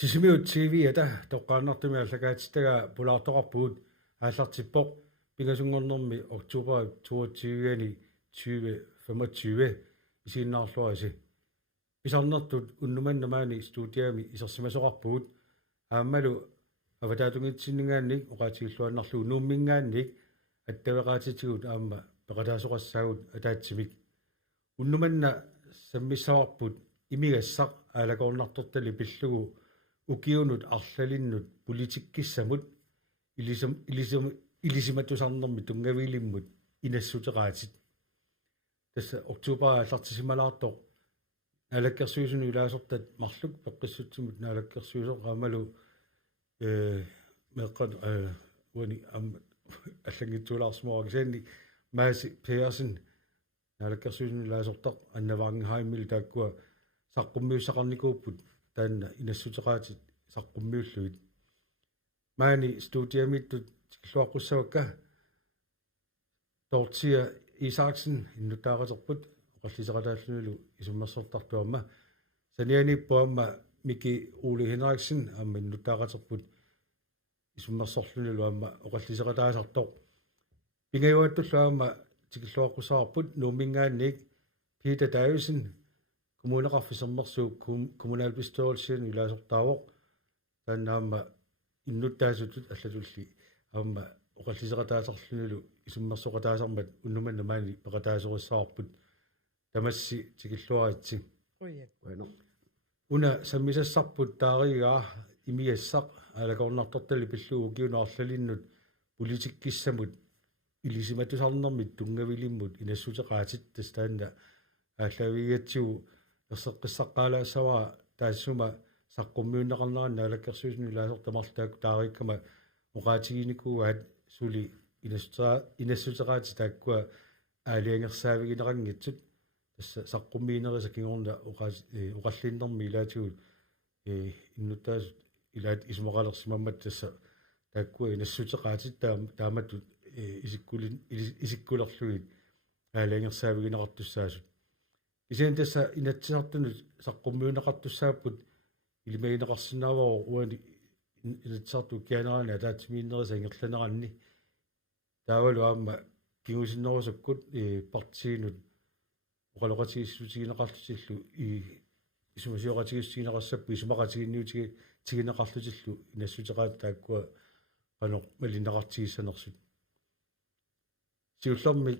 Sisimiut TV ata toqqaannartumi allakaatittaga pulaartoqarpugut aallartippoq pingasungornermi oktober 22-ani 2025 isiinnaarluarisi pisarnertut unnumannamaani studiami isersimasoqarpugut aammalu avataatungitsinningaannik oqaatiilluannarlugu nuummingaannik attavaqaatitigut aamma peqataasoqassaagut ataatsimik unnumanna sammissaarput imigassaq aalakoornartortali pillugu ukiunut arlalinnut politikkissamut ilisimatusarnermi tungaviilimmut inassuteqaatit tassa oktober аллартисималаартоқ налаккерсуисуну илаасортат марлук пеққиссутсимут налаккерсуисоқ аамалу меққат уани ам аллангитсуулаарсмооргисаанни мааси пеерсен налаккерсуисуну илаасортақ аннаваангихаиммил тааккуа саққуммиуссақарникууппут таанна инассутеқаатит саққуммиуллуит маани студиамиттут тикиллуаққуссавакка тортия Isaksen иннутаагатерпут оқаллисеқатааллунулу исуммерсортартуамма санианиппуамма мики Ole Henriksen амма иннутаагатерпут исуммерсорлунулу амма оқаллисеқатаасартоқ пингаюаттуллуамма тикиллуаққусаарпут нуумингаанник Peter Davison kommuneqarfisермерсуу kommunalbestyrelsen илаасортаавоқ тааннаамма иннуттаасутут аллатулли аама оқаллисеқатаасарлунулу исуммерсоқатаасармат уннуманнамаани пеқатаасориссаарпут тамасси тикиллуаратси уяно уна саммисассарпут тааригаа имиассақ аалакорнартортали пиллугу киунаарлалиннут политиккиссамут илисиматусарнэрмит тунгавилиммут инассутеқаатит тастаанна ааллавигатсигу ерсеққиссаққалаассаваа таассума саққуммиуннеқарнеранна алаккерсуисну илаасортамарлтаак таариккама оqaатигиникууаат сули инассутеқаати тааккуа аалиангерсаавигинерангитсут тасса саққуммиинериса кигорна оқаллиннэрми илаатигут иннутаас илаат исмоқалерсимаммат тасса тааккуа инассутеқаатит тааматту исиккулерлугит аалиангерсаавигинеқартуссаасут исен тасса инатсисартунут саққуммиунеқартуссааппут илимагинеқарсинааваа уани инатсарту кианерана таатсимииннериса ингерланеранни таавалу аама кигусиннерусаккут партиинут оқалоқатигиссутигинеқарлутиллу исумасиоқатигиссигинеқарсаппу исумақатигинниутиги тигинеқарлутиллу инассутеқаат тааккуа qanoq малинеқартигиссанерсут сиуллерми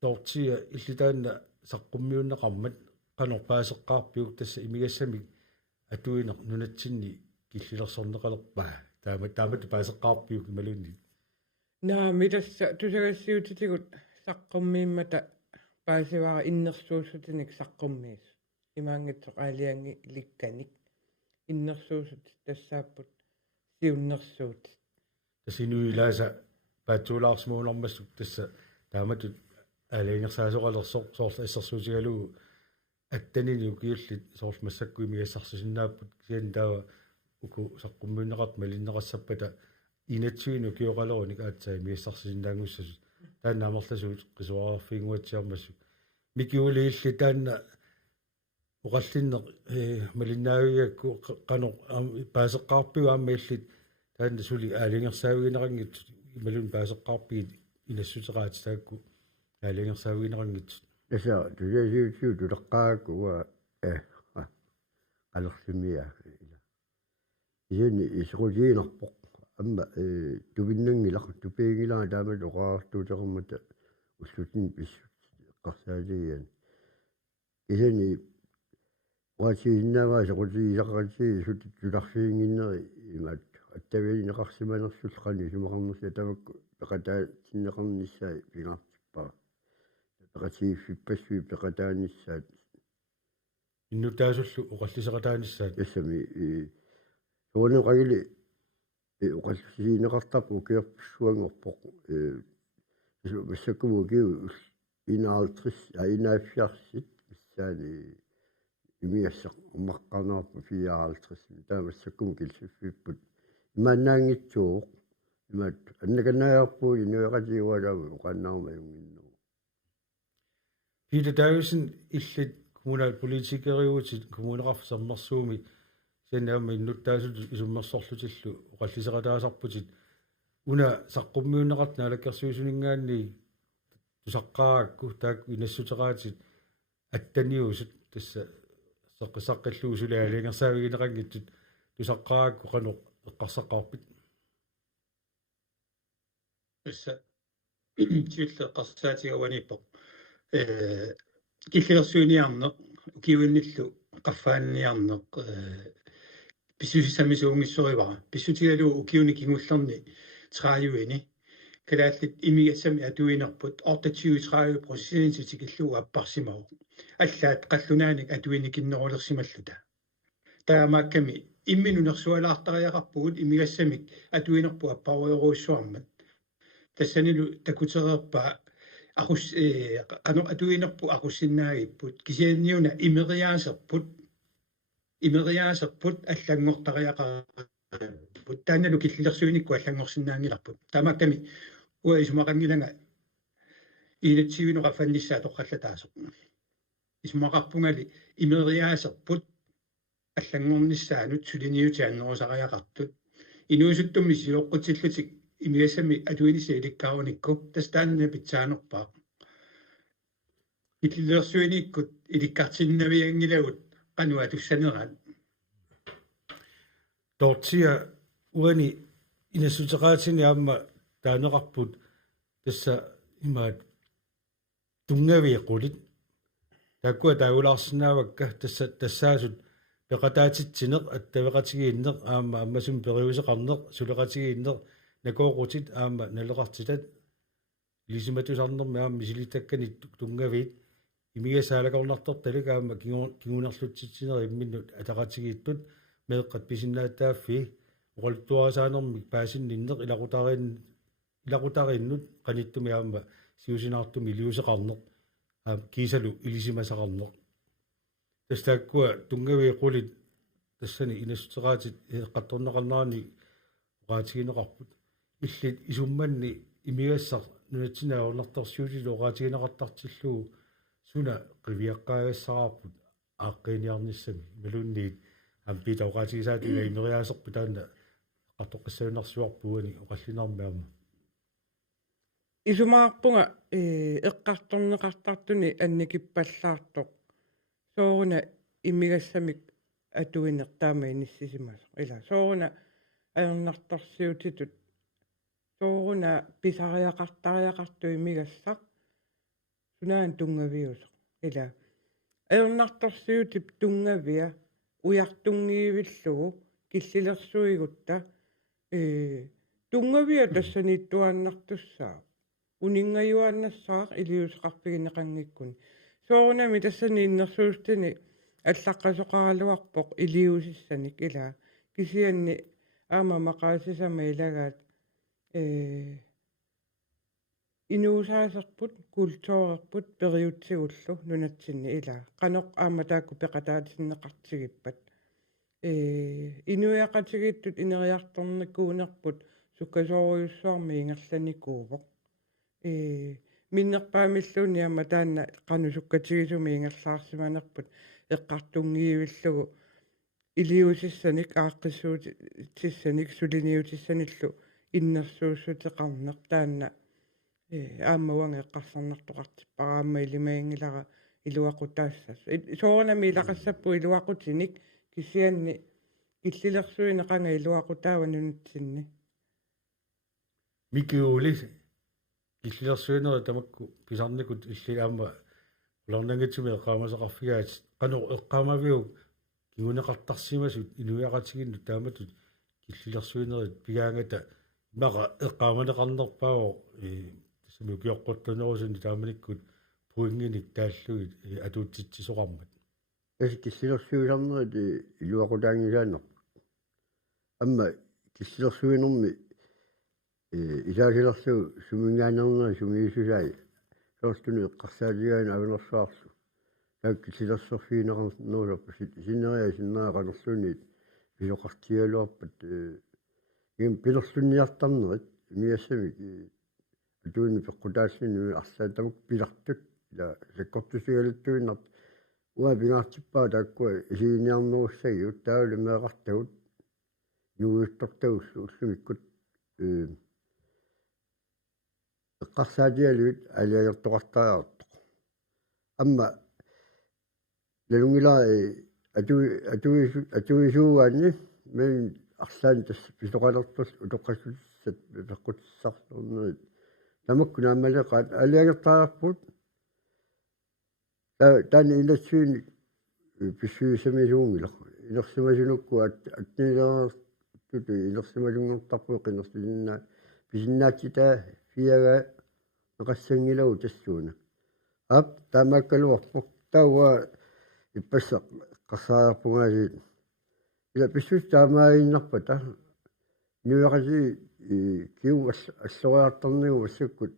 тортия иллитаанна саққуммиуннеқармат qanoq паасеққарпиук тасса имигассамик атуинеқ нунатсинни киллилерсорнеқалерпаа таамат паасеққарпиук малунни наа митасса тусагассиутитигут саққуммииммата паасивара иннерсуусутиник саққуммиис имаангитсоқ аалианги иликканик иннерсуусут тассааппут сиуннерсуут тасинуилааса паатсуулаарсмуулэрмассук тасса тааматут аалиангерсаасоқалерсоқ соорла иссерсуутигалугу аттанини укиуллит соорл массаккуи мигассарсусиннааппут киан таава уку саққуммиуннеқарт малиннеқассаппата инатсуину киоқалеруник аатсаа мигассарсусиннаангуссасут таанна амерласуут қисуарфингуатсиармассу микиулиилли таанна оқаллиннеқ малиннаавигакку қано паасеққарпиу аама иллит таанна сули аалингерсаавигинерангит малун паасеққарпигит инассутеқаат таакку аалингерсаавигинерангит таса тусасиутсуу тулеққаакку уа алерсимиа исени исрутиинерпоқ амма тувиннангилақ тупиигилаа таамат оқаартуутермата уссутин писсут эққарсаалигиан исени уатииннааваа сеқутиисаққатсии сутит туларсиингиннери имаат аттавиинеқарсиманерсул қани сумақарнерса тавакку пеқатаатиннеқарниссаа пингартиппаа пеқатииффиппассуи пеқатааниссаат иннутаасуллу оқаллисеқатааниссаат тассами суунеқагили оқаллисиинеқартарпу киерпуссуангорпоқ массаккумукиу 51 51 миссаани имиассақ уммаққарнаарпу 54 таамассаккум килсиффиппут имааннаангитсууқ имаат аннаканнаярпуу инуэқатиуалаву оқаннаарма юнгиннеру Peter Davison illit kommunalpolitikeriutit kommuneqarfisarmersuumi синаама иннуттаасут исуммерсорлутиллу оқаллисеқатаасарпутит уна саққуммиуннеқарт наалаккерсуисунингаанни тусаққаагакку таак инассутераатит аттаниусут тасса саққисаққиллуусулаалингерсаавигинеқангиттут тусаққаагакку қано эққарсаққарпит тасса тиуллеққарсаатигаваниппоқ киллерсуиниарнеқ укиуинниллу qaffaaниарнеқ писсусисамисуунгиссоривара писсутигалуу укиуни кигуллерни трааюини калааллит имигассами атуинерпут 28-30% тикиллуу аппарсимау аллаат қаллунааник атуини киннерулерсималлута таамаакками имминунерсуалаартариақарпугут имигассамик атуинерпу аппаруйоруиссуармат тассанилу такутерерпа ақус қано атуинерпу ақуссиннаагиппут кисианниуна имериаасерпут аллангортариақарпут тааналу киллерсуиникку аллангорсиннаангиларпут таамаактами уаисумақангиланга илатсивинуқафанниссаа тоққаллатаасоқ исумақарпунгали имериаасерпут аллангорниссаанут сулиниутианнерусариақартут инуусуттумми сиоққутиллутик имиасами атуиниса иликкааруникку тастаанна питсаанерпаа киллерсуиниккут иликкартиннавиангилагут qanua tussанерат тортия уани инасутеqaатини аама таанеқарпут тасса имаат тунгавиқулит таккуа таулаарсинаавакка тасса тассаасут пеқатаатитсинеқ аттавеқатигииннеқ аама аммасум периусеқарнеқ сулеқатигииннеқ накоорутит аама налеқартитат лисиматусарнерми аама мисилитаккани тунгавиит имигасаалагорнарторталик аама кигунерлутситсинери имминнут атақатигииттут меэққат писиннааттааффи оқалтуарасаанерми паасинниннеқ илақутарииннут қаниттуми аама сиусинаартуми илиусеқарнеқ аа кисалу илисимасақарнеқ тастааккуа тунгавиқулит тассани инассутераатит эққатторнеқарнаарни оqaатигинеқарпут иллит исумманни имигассар нунатсинааорнарторсиутилу оqaатигинеқартартиллуу суна qivиаққаагассараарпут ааққиниарниссами малунниит ампита оqaатигисаатуна имериаасерпу таана qattoqqassavunarsuarpuani oqallinarmiarma исумаарпунга эққарторнеқартартуни анникиппаллаартоқ сооруна иммигассамик атуинертаама иниссисимасо ила сооруна аернарторсиутитут сооруна писариақартариақарту имигассақ сунаан тунгавиусо ила аернарторсиутип тунгавиа уяртунгиивиллугу киллилерсуигутта тунгавиа тассаниттуааннартуссаа унингаюаннассаақ илиусеқарпигинеқангиккуни соорунами тассани иннерсуустини аллаққасоқаралуарпоқ илиусиссаник ила кисианни аама мақаасисама илагаат инуусаасерпут культуурерпут периутсигуллу нунатсинни ила қаноқ аама таакку пеқатаатисиннеқартигиппат инуяқатигиттут инериарторникуунерпут суккасоориуссуарми ингерланикуувоқ миннерпаамиллуни аама таанна қану суккатигисуми ингерлаарсиманерпут эққартунгиивиллугу илиусиссаник ааққиссуутиссаник сулиниутиссаниллу иннерсууссутеқарнеқ таанна ааммауанга эққарсарнартоқартиппара аама илимаингилара илуақутаассас соорнами илақассаппу илуақутиник кисианни киллилерсуинеқанга илуақутааванунутсинни микиули киллилерсуинери тамакку писарникут иллиаама уларнангатсуми эққаамасеқарфигаат қано эққаамавиу кигунеқартарсимасут инуяқатигинну тааматут киллилерсуинери пигаангата маqa эққааманеқарнерпао тассами укиоққоттунерусуни тааманиккут пуингиник тааллуит атуутситсисоқармат киссилерсуиларнери илуақутаангилаанер амма киссилерсуинерми исаасилерсу сумингаанернери сумиисусаи соорстуни эққарсаалигаана авинерсуарсу таак киссилерсерфиинеқарнерулерпа синнериа синнеақанерсуунит пилоқартиалуарпат им пилерлунниартарнерит миассами атуини пеққутаассини арсаатамук пилартут ила саккортусигалуттуиннарт уабингаартиппаа тааккуа исигиниарнеруссагиут таали меэқартагут нугуиттортагуллу уллумиккут эққарсаатиалуит алиагертоқартариартоқ амма налунгилаа атуисуугаанни мен арлаан тас писоқалертус утоққассуссат пеққутиссарсорнерит тамакку наамалеқаат алиагертаарпут таани илассуини писсуисамисуунгила илерсимасунукку аттнилеэртуту илерсимасунгортарпуи қинерсинна писиннаатситаа фиага неқассангилагу тассууна ап таамааккалуарпоқ тауа иппассақ қарсаарпунгаасиит ила писсус таамааиннарпата нуяқаси киум аллориартарнигу массаккут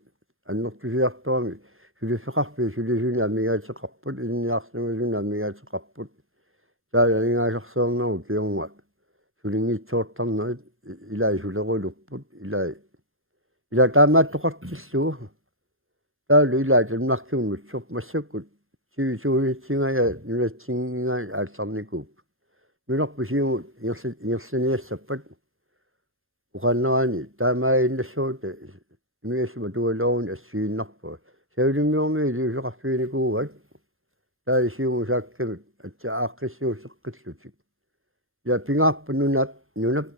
аннертусиарторами сулифеқарпи сулисуни амигаатеқарпут инниарсимасуни амигаатеқарпут тааланингаасарсеернеру киунга сулингитсуортарнерит илаа сулерулуппут ила таамааттоқартиллуу таалу илаа танмаркиуннутсоп массаккут сивисуунитсингая нунатсингингаа аалларникууп нунарпу сиугут ингерсаниассаппат уқаннерани таамааиннассуута имиассума туалооруни ассииннарпуа саулиммиорми илиусеқарфиникуугат таали сиугу сааккамит атса ааққиссуусеққиллутик я пингаарпа нунап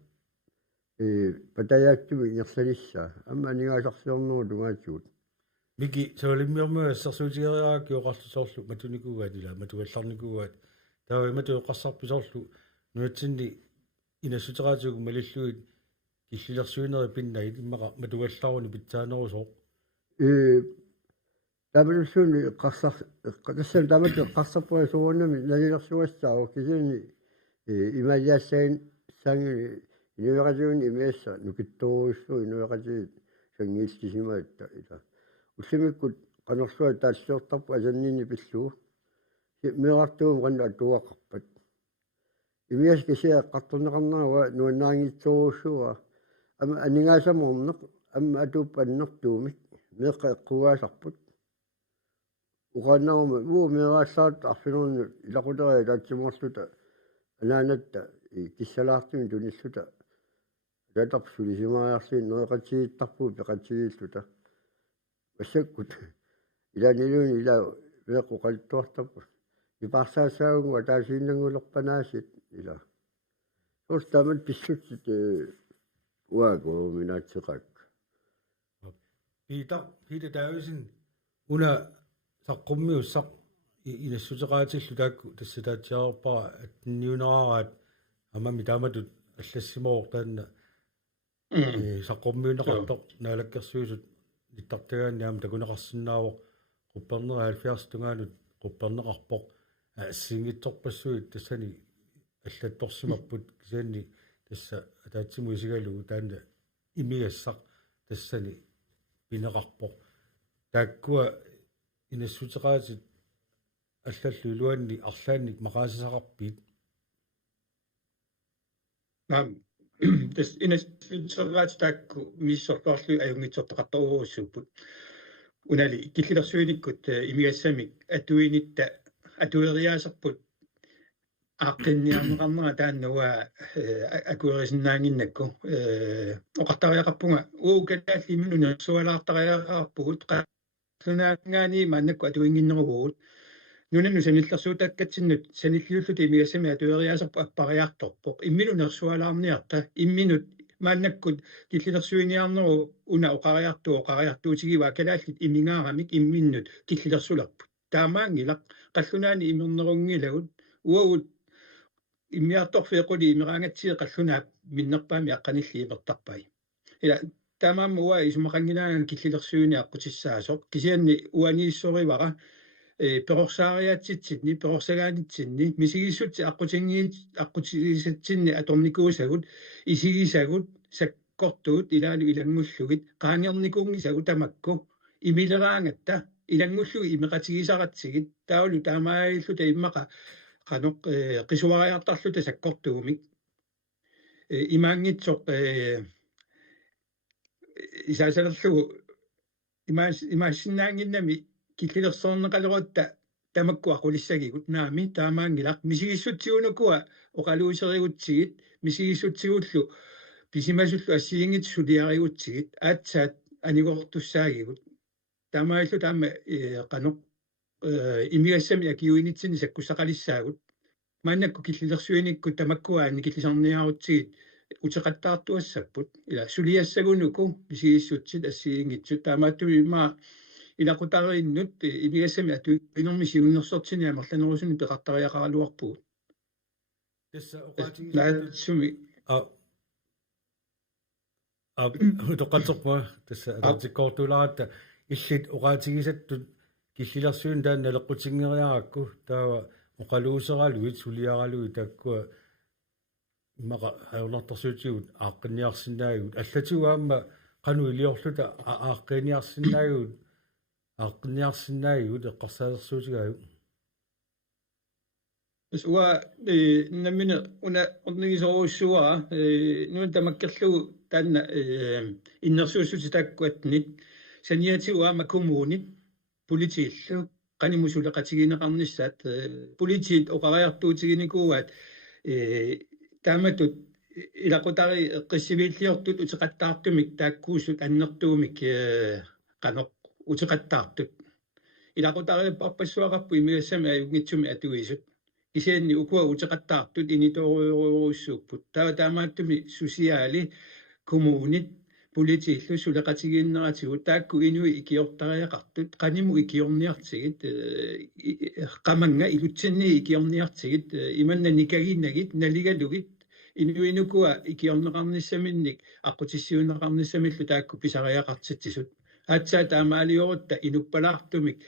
патаяаттуми ингерсаниссаа амма нигаасарсиорнеру тунгаатсуут мики саулиммиорми ассарсуутиериаа киоқарлусоорлу матуникуугаат ила матуалларникуугаат таа матуоққарсарписоорлу нуатсинни инассутераатигу малиллуит киллилерсуинери пиннай иммақа матуалларуни питсаанерусоо табилсуни қарсар тассал тамат қарсарпуа суунами налилерсуассаа кисини ималиассаин санги инуяқатигуни имиасса нукитторуссу инуяқати сангииллисимаатта ила уллимиккут канерсуа тааллуортарпу асаннини пиллуу меэқартуум қанна туақарпат имиас кисиа қартунеқарнерава нуаннаангитсоруссуа ама анингаасаморнеқ амма атууппаннертуумик меэққа эққугаасарпут уқаннаума уу меэрааллаат арфинерни илақутериа таатсиморлута анаанатта киссалаартуми туниллута татарсулисимаариарсиин неэқатигиттарпуу пеқатигииллута массаккут иланилуни ила меэққу қалтуартарпу ипарсаасаагунгуа таасииннангулерпанаасит ила состамат писсутсит уаго минаатсеқак Peter Davison una saqqummiussaq inassuteraatillу taakku tassataatiarpara atniuneraaraat amami taamatut аллассимоор таанна saqqummiuneqartoq naalakkersuusut ittартагаанниам такунеқарсинаавоқ quppernerаа 70 tungaanut qupperneqarpoq ассингитсорпассуит тассани аллатторсимарпут кисаанни тасса атаатсиму исигалугу таанна имигассақ тассани пинеқарпоқ тааккуа инассутеқаатит аллаллу илуанни арлаанник мақаасисақарпиит нам тэс инассутеқаат таакку миссорторлу аюнгитсортоқарторуссууппут унали киллилерсуиниккут имигассамик атуинитта атуериаасерпут ааққинниарнеқарнера тааннуа акуерисиннаангиннакку оқартариақарпунга уукалаалли минуна суалаартариақарпугут қатлунаагаани маннакку атуингиннеругуут нунанну саниллерсуутаккатсиннут саниллиуллут имигассами атуериаасерпу аппариарторпоқ имминунерсуалаарниарта имминут мааннаккут киллилерсуиниарнеру уна оқариартуутигива калааллит имингаарамик имминнут киллилерсуларпут таамаангилақ қаллунаани имернерунгилагут уагут иммиарторфиэқули имераангатсие қаллунаап миннерпаами аққанилли имертарпай ила таамаамуа исумақангинаан киллилерсуини аққутиссаасоқ кисианни уанииссоривара перорсаариатситсинни перорсагаанитсинни мисигиссутси аққутисатсинни аторникуусагут исигисагут саккортуут илаалу илангуллугит qaangernikungисагу тамакку имилераангатта илангуллуги имеқатигисаратсигит таулу таамааиллута иммақа qanuq qisuariartarluta sakkortuumik imaangitsoq isaasalerlugu imaassinnaanginnami killilерсоорнеқалерутта тамакку aqulissagikut naami taamaangilaq misigissutsigунукуа оқалуусеригутсигит мисигиссутсигуллу писимасуллу ассиингит сулиаригутсигит аатсаат анигортуссаагигут таамааллу таама каноқ имигассами акиуинитсини саккуссақалиссаагут мааннакку киллилерсуиникку тамаккуаани киллисарниарутсигит утеқаттаартуассаппут ила сулиассагунуку мисигиссутсит ассиингитсут таамааттуми имаа илақутарииннут имигассами ату инерми сиуннерсортини амерланерусуни пеқартариақаралуарпугут тасса уqaатигис наатсуми тоққатерпа тасса алертиккортуларатта иллит уqaатигисаттут киллилерсуин таан налеққутингериаракку таава оқалуусералуит сулиаралуи таккуа имаqa аернартарсуутигут ааққинниарсинаагут аллатигуаама қану илиорлута ааққинниарсинаагут эққарсаалерсуутигаагут уа намина уна орнигисоруссуа нуан тамаккерлугу таанна иннерсуussути таккуатнит саниатигуаама коммунит политииллу qaнимусулеқатигинеқарниссаат политиит оқариартуутигиникууаат тааматут илақутари эққиссивииллиортут утеқаттаартумик тааккуусут аннертуумик каноқ утеқаттаартут илақутари парпассуақарпу имигассами аюнгитсуми атуисут исианни укуа утеқаттаартут иниторуйоруссууппут таамааттуми сусиаали коммунит политииллу сулеқатигииннератигут таакку инуи икиортариақартут qaниму икиорниартигит qamanga илутсинни икиорниартигит иманна никагиннагит налигалугит инуинукуа икиорнеқарниссаминник аққутиссиунеқарниссамиллу таакку писариақартитсисут аатсаа таамаалиорутта инуппалаартумик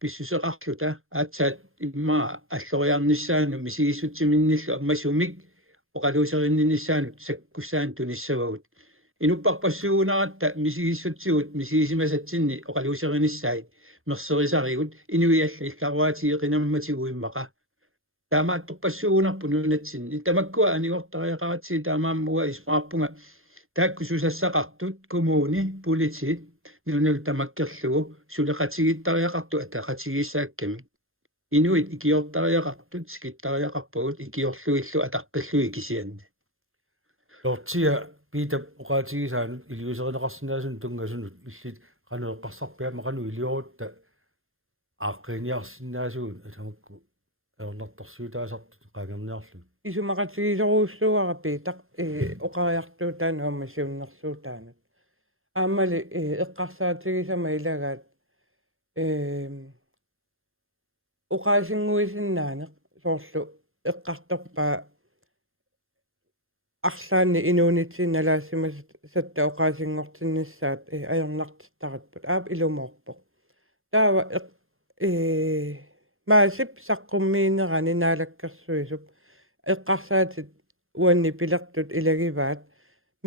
писсусеқарлута аатсаат иммаа аллориарниссаану мисигиссутсиминниллу аммасумик оқалуусериннинissaaну саккуссаан туниссавагут инуппарпассуунаратта мисигиссутсигут мисигисимасатсинни оқалуусеринissаит мерсерисаригут инуиалла илларуатигеқинамматигуиммақа таамааттоқпассуунарпу нунатсинни тамаккуа анигортариақаратси таамааммуа исмаарпунга таакку сусассақартут коммуни политит нунул тамаккерлугу сулеқатигиттариақарту атақатигиссаакками инуит икиортариақартут скиттариақарпагут икиорлуиллу атаққиллуи кисианни тортия пита уqaатигисаанут илиусеринеқарсинаасун тунгасунут иллит qanуэққарсарпиама qanu илиорутта ааққиниарсинаасуут атамакку аернартарсуутаасартут qaangerniarlu исумақатигисоруuссууара питақ оқариартуутаанаама сиуннэрсуутаанат аамали эққарсаатигисама илагаат оқаасингуисиннаанеқ соорлу эққарторпаа арлаани инуунитсин налаассимас сатта оқаасингортиннссаат аернартиттаратпут аап илумоорпоқ таава маасип саққуммиинерани наалаккерсуисуп эққарсаатит уанни пилертут илагиваат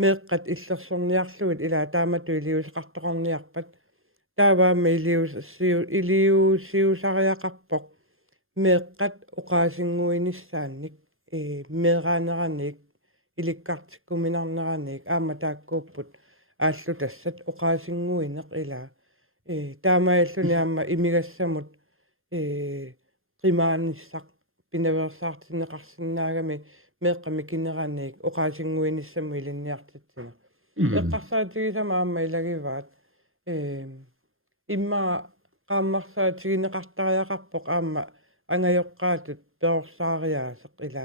меэққат иллерсорниарлуит илаа таамату илиусеқартоқарниарпат тааваама илиусиусариақарпоқ меэққат оқаасингуиниссаанник меэраанераник иликкартиккуминарнераник аама тааккууппут ааллу тассат оқаасингуинеқ илаа таамааллуни аама имигассамут qimaanisaq pinaversaartinneqarsinnаагами meeqqami kineraaniik oqaasingуинissammu ilinniartitsina eqqarsaatigisama aamma ilagivaat imma qaammarsaatigineqartariaqarpoq aamma angajoqqaatut peorsaariaaseq ila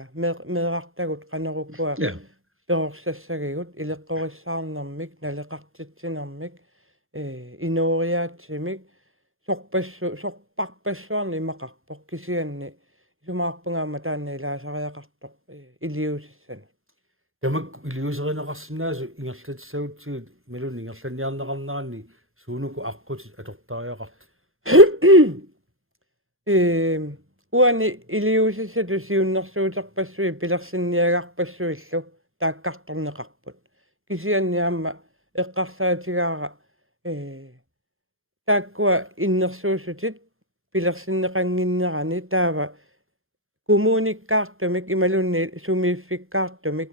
meerartagut qanerukkua peorsassagigut ileqqorissaarnermik naleqartitsinermik inuuriaatsimik sorparpassuarni imaqarpoq kisianni isumaarpungaama taanna ilaasariaqartoq iliusissana тамак илиусеринеқарсинааsu ингерлатсагутсигут малун ингерланниарнеқарнеранни суунуку аққутит атортариақарт уани илиусиссату сиуннэрсуутерпассуи пилерсинниагарпассуиллу тааккарторнеқарпут кисианниаама эққарсаатигаара тааккуа иннэрсуусутит пилерсиннеқангиннерани таава коммуниккаартумик ималунни сумииффиккаартумик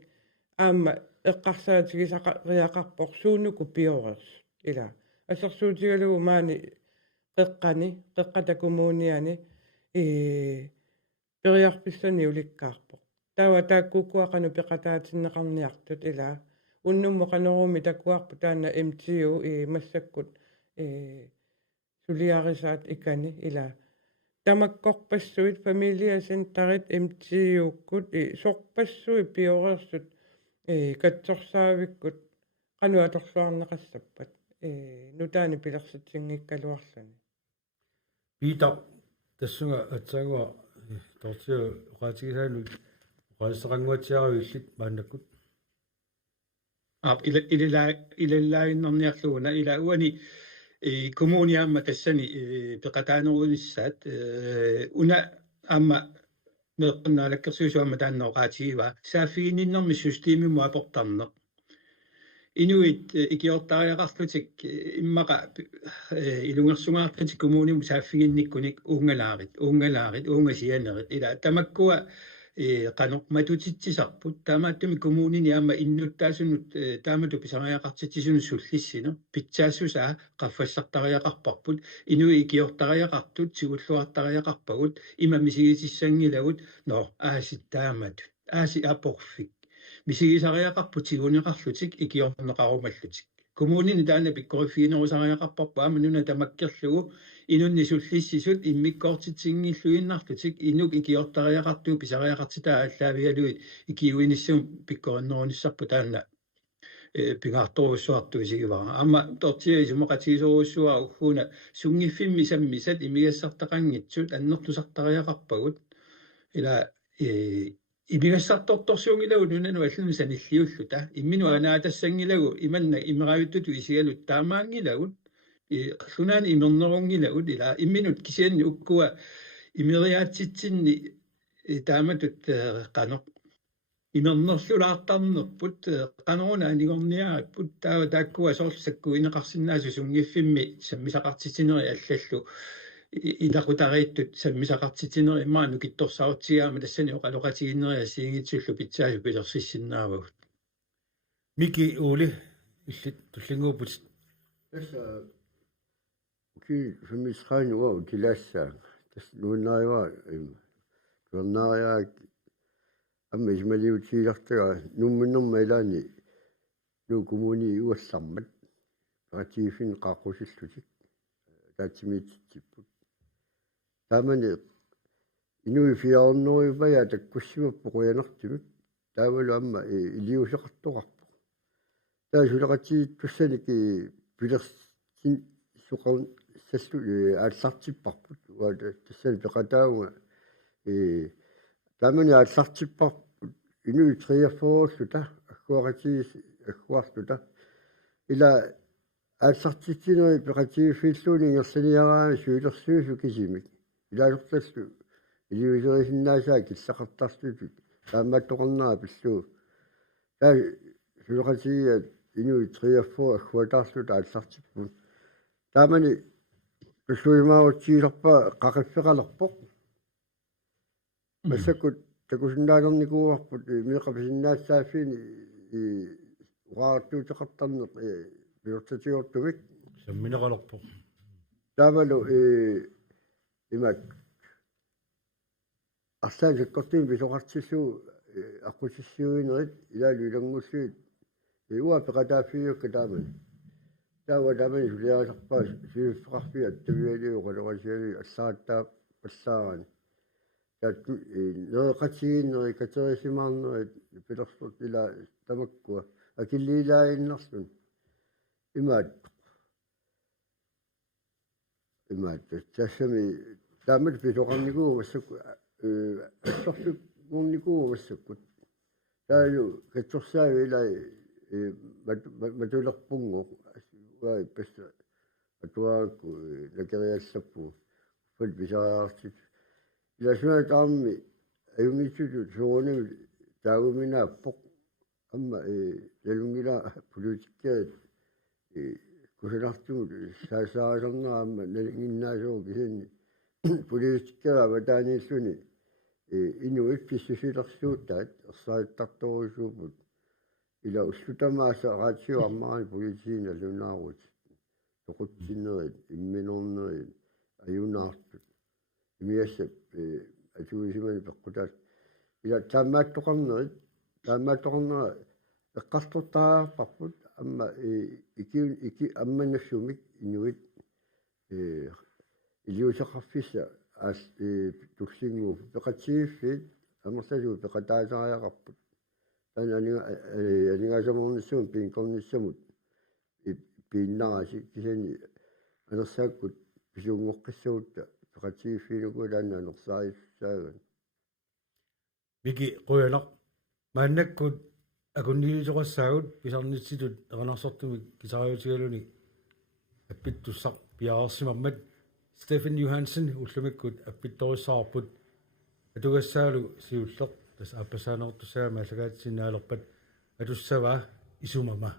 аама эққарсаатигисақариақарпоқ суунуку пиорерс ила асерсуутигалугу маани қеққата коммуниани периарписсани уликкаарпо таава тааккукуақану пеқатаатиннеқарниартут ила уннуммо қанеруми такуарпу таана MTU массаккут сулиарисаат икани ила тамаккорпассуит фамилиасентарит MTU-ккут сорпассуи пиорерсут катсорсаавиккут qanu atorsuarneqassappat nutaani pilersatinngiikkaluarluni Piita tassunga atsagua tortio qaatigisaanu qaasseqanguatiaru illit maannakkut ilillaainnerniarluuna ila uani kommuniaamma tassani peqataaneruunissaat una aamma meeqqunaalakkersuusuamma taannoqaatigiva saaffiginninnermi systeemimmu aportarneq inuit ikiortariaqarlutik immaqa ilungersungaarlutik kommunium saaffiginnikkunik uungalaarit uungasianerit ila tamakkua qanoq matutitsisarput taamaattumi kommunini aamma innuttaasunut taamatu pisariaqartitsisunu sullissino pitsaassusaa qaffassartariaqarparput inui ikiortariaqartut sigulluartariaqarpagut imamisigisissangilagut no aasittaamatut aasi aporfik misigisariaqarput siguniqarlutik ikiorneqarumallutik kommunini taana pikkorifiinerusariaqarparpu aama nuna tamakkerlugu inunni sullissisut immikkoortitsingiilluinnarlutik inuk ikiortariaqartuu pisariaqartitaa allaavialuit ikiuinissum pikkorinnerunissarpu taanna pingaartorussuartu isigivara amma tortia isumoqatigisorussua ugguuna sungiffimmi sammisat imigassartaqanngitsut annertusartariaqarpagut ila imigassartortorsuungilagu nunanu allunu sanilliulluta imminu anaatasangilagu imanna imeraavittutu isigalut taamaangilagut qallunaani imernerungilagut ila imminut kisianni ukkua imeriaatsitsinni taamatut qanoq imernerlulaartarnerput qaneruna anigorniaarput taava taakkua sorlsakku ineqarsinnaasu sungiffimmi sammisaqartitineri allallu inaqutariittut sammisaqartitineri immaanu kittorsaartigaama tassani oqaloqatiginneri asiingitsullu pitsaasu pilersissinnaarugut miki uuli illit tullinguuput tässä Fimmisqaani waa utilaassaa tas nuunnaariwa tuarnaariaak amma ismaliutiilartaga numminnerma ilaani nuu kommuni uallarmat paratiifin qaaqqusillutik taatsimiititsipput taamani inui fiaorneruyupaya takkussimappu quyanartimik taavalu amma iliuseqartoqarpu taasuleqatiittussaniki pilersin suqarn сасу ааллартиппарпут уа тассани пеқатаунга таамани ааллартиппарпут инуи триаффоруллута аккуартута ила ааллартитсинери пеқатигиффииллууни ингерсаниараами суилерсуусу кисимик илаалерталлу илиусерисиннаасаа киллақартарлутик таамааттоқарнаа пиллуу таа сулеқатигиа инуи триаффор аккуатаарлута ааллартиппут таамани Suimautiilerpa qaqiffiqalerpoq массаккут такусиннаалерникууарпут меқаписиннаассааффини уаартуутеқартарнеқ пиортатигортумик самминеқалерпоқ таавалу имак арсаасаккортин писоқартиллуу аққутиссуинерит илаалу илангуллуит уа пеқатааффиуакка таамани таава таамани сулиарисарпаа сиуффеқарпиа тавиалиу қалоқасиали аллааттаа паллаарани таатту неэқатигиннери катерисимаарнери пилерсут ила тамаккуа акиллиилаиннерлун имаат тассами таамат писоқарникуу массакку ассорсук мунникуу массаккут таалу катерсаави илай матулерпунгоо вай песса атуаку лакериассаппу фул бисаартит иласуна таамми аюнгитсуту сооним таагуминааппоқ амма ялунгила политиккерит кусилартумут саасаарнераама налингиннаасоо кисинни политиккера ватаанииллуни инуит писсусилерсуутаат ерсааттарторусуупут ila ussutamaasa raatioarmaani politiina lunaaruut toqutsinnerit imminornerit ajunaartut imiassa atuusimani peqqutaat ila taammaattoqarnera eqqartortaarparput amma iki ammannassumik inuit iliuseqarfissa as tuksinguuf peqatsigiffit амерлалу пеқатаасариақарпут тана анигаасаморнissuun пинкорнissamут пииннараси кисани анерсааккут писуунгоққиссагутта пеқатигиффинугу таанна анерсаариссааган мики қуянақ мааннаккут акуннилисоқассаагут писарнитситут эқанарсортумик кисариутигалуни аппиттуссақ пиаарсимаммат Стефен Johansen уллумиккут аппитториссаарпут атугассаалу сиуллеқ тас аппасаанертусаа маллагаатсинаалерпат атуссава исумама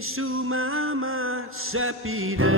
Isumama sapida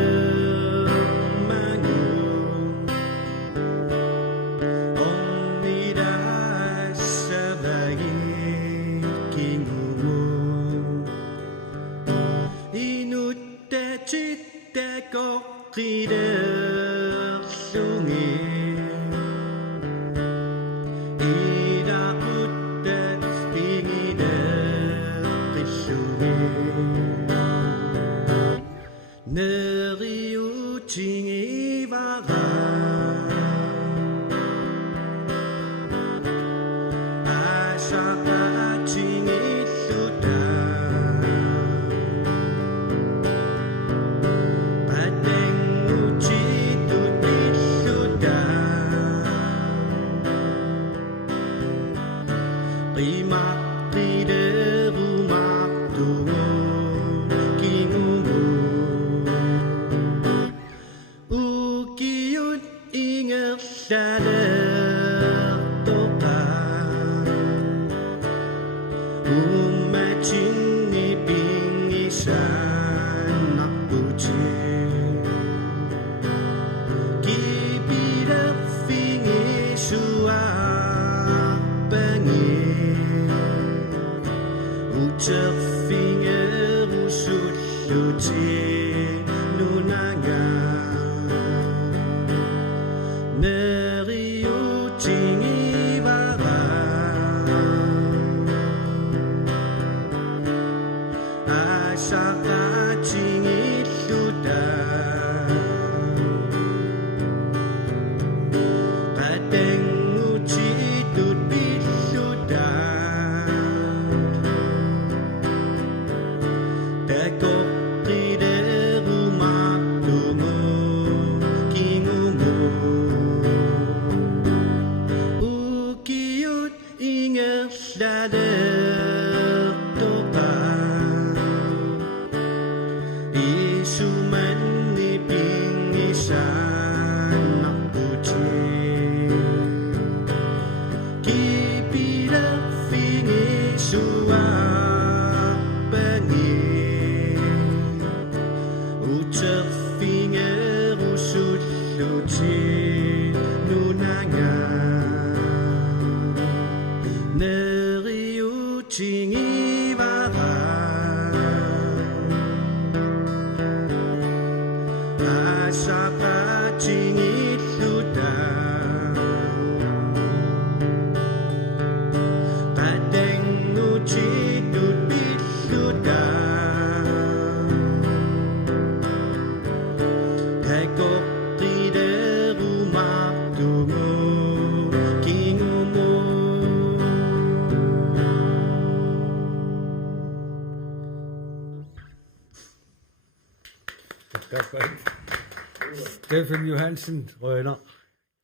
Stefan Johansen rønner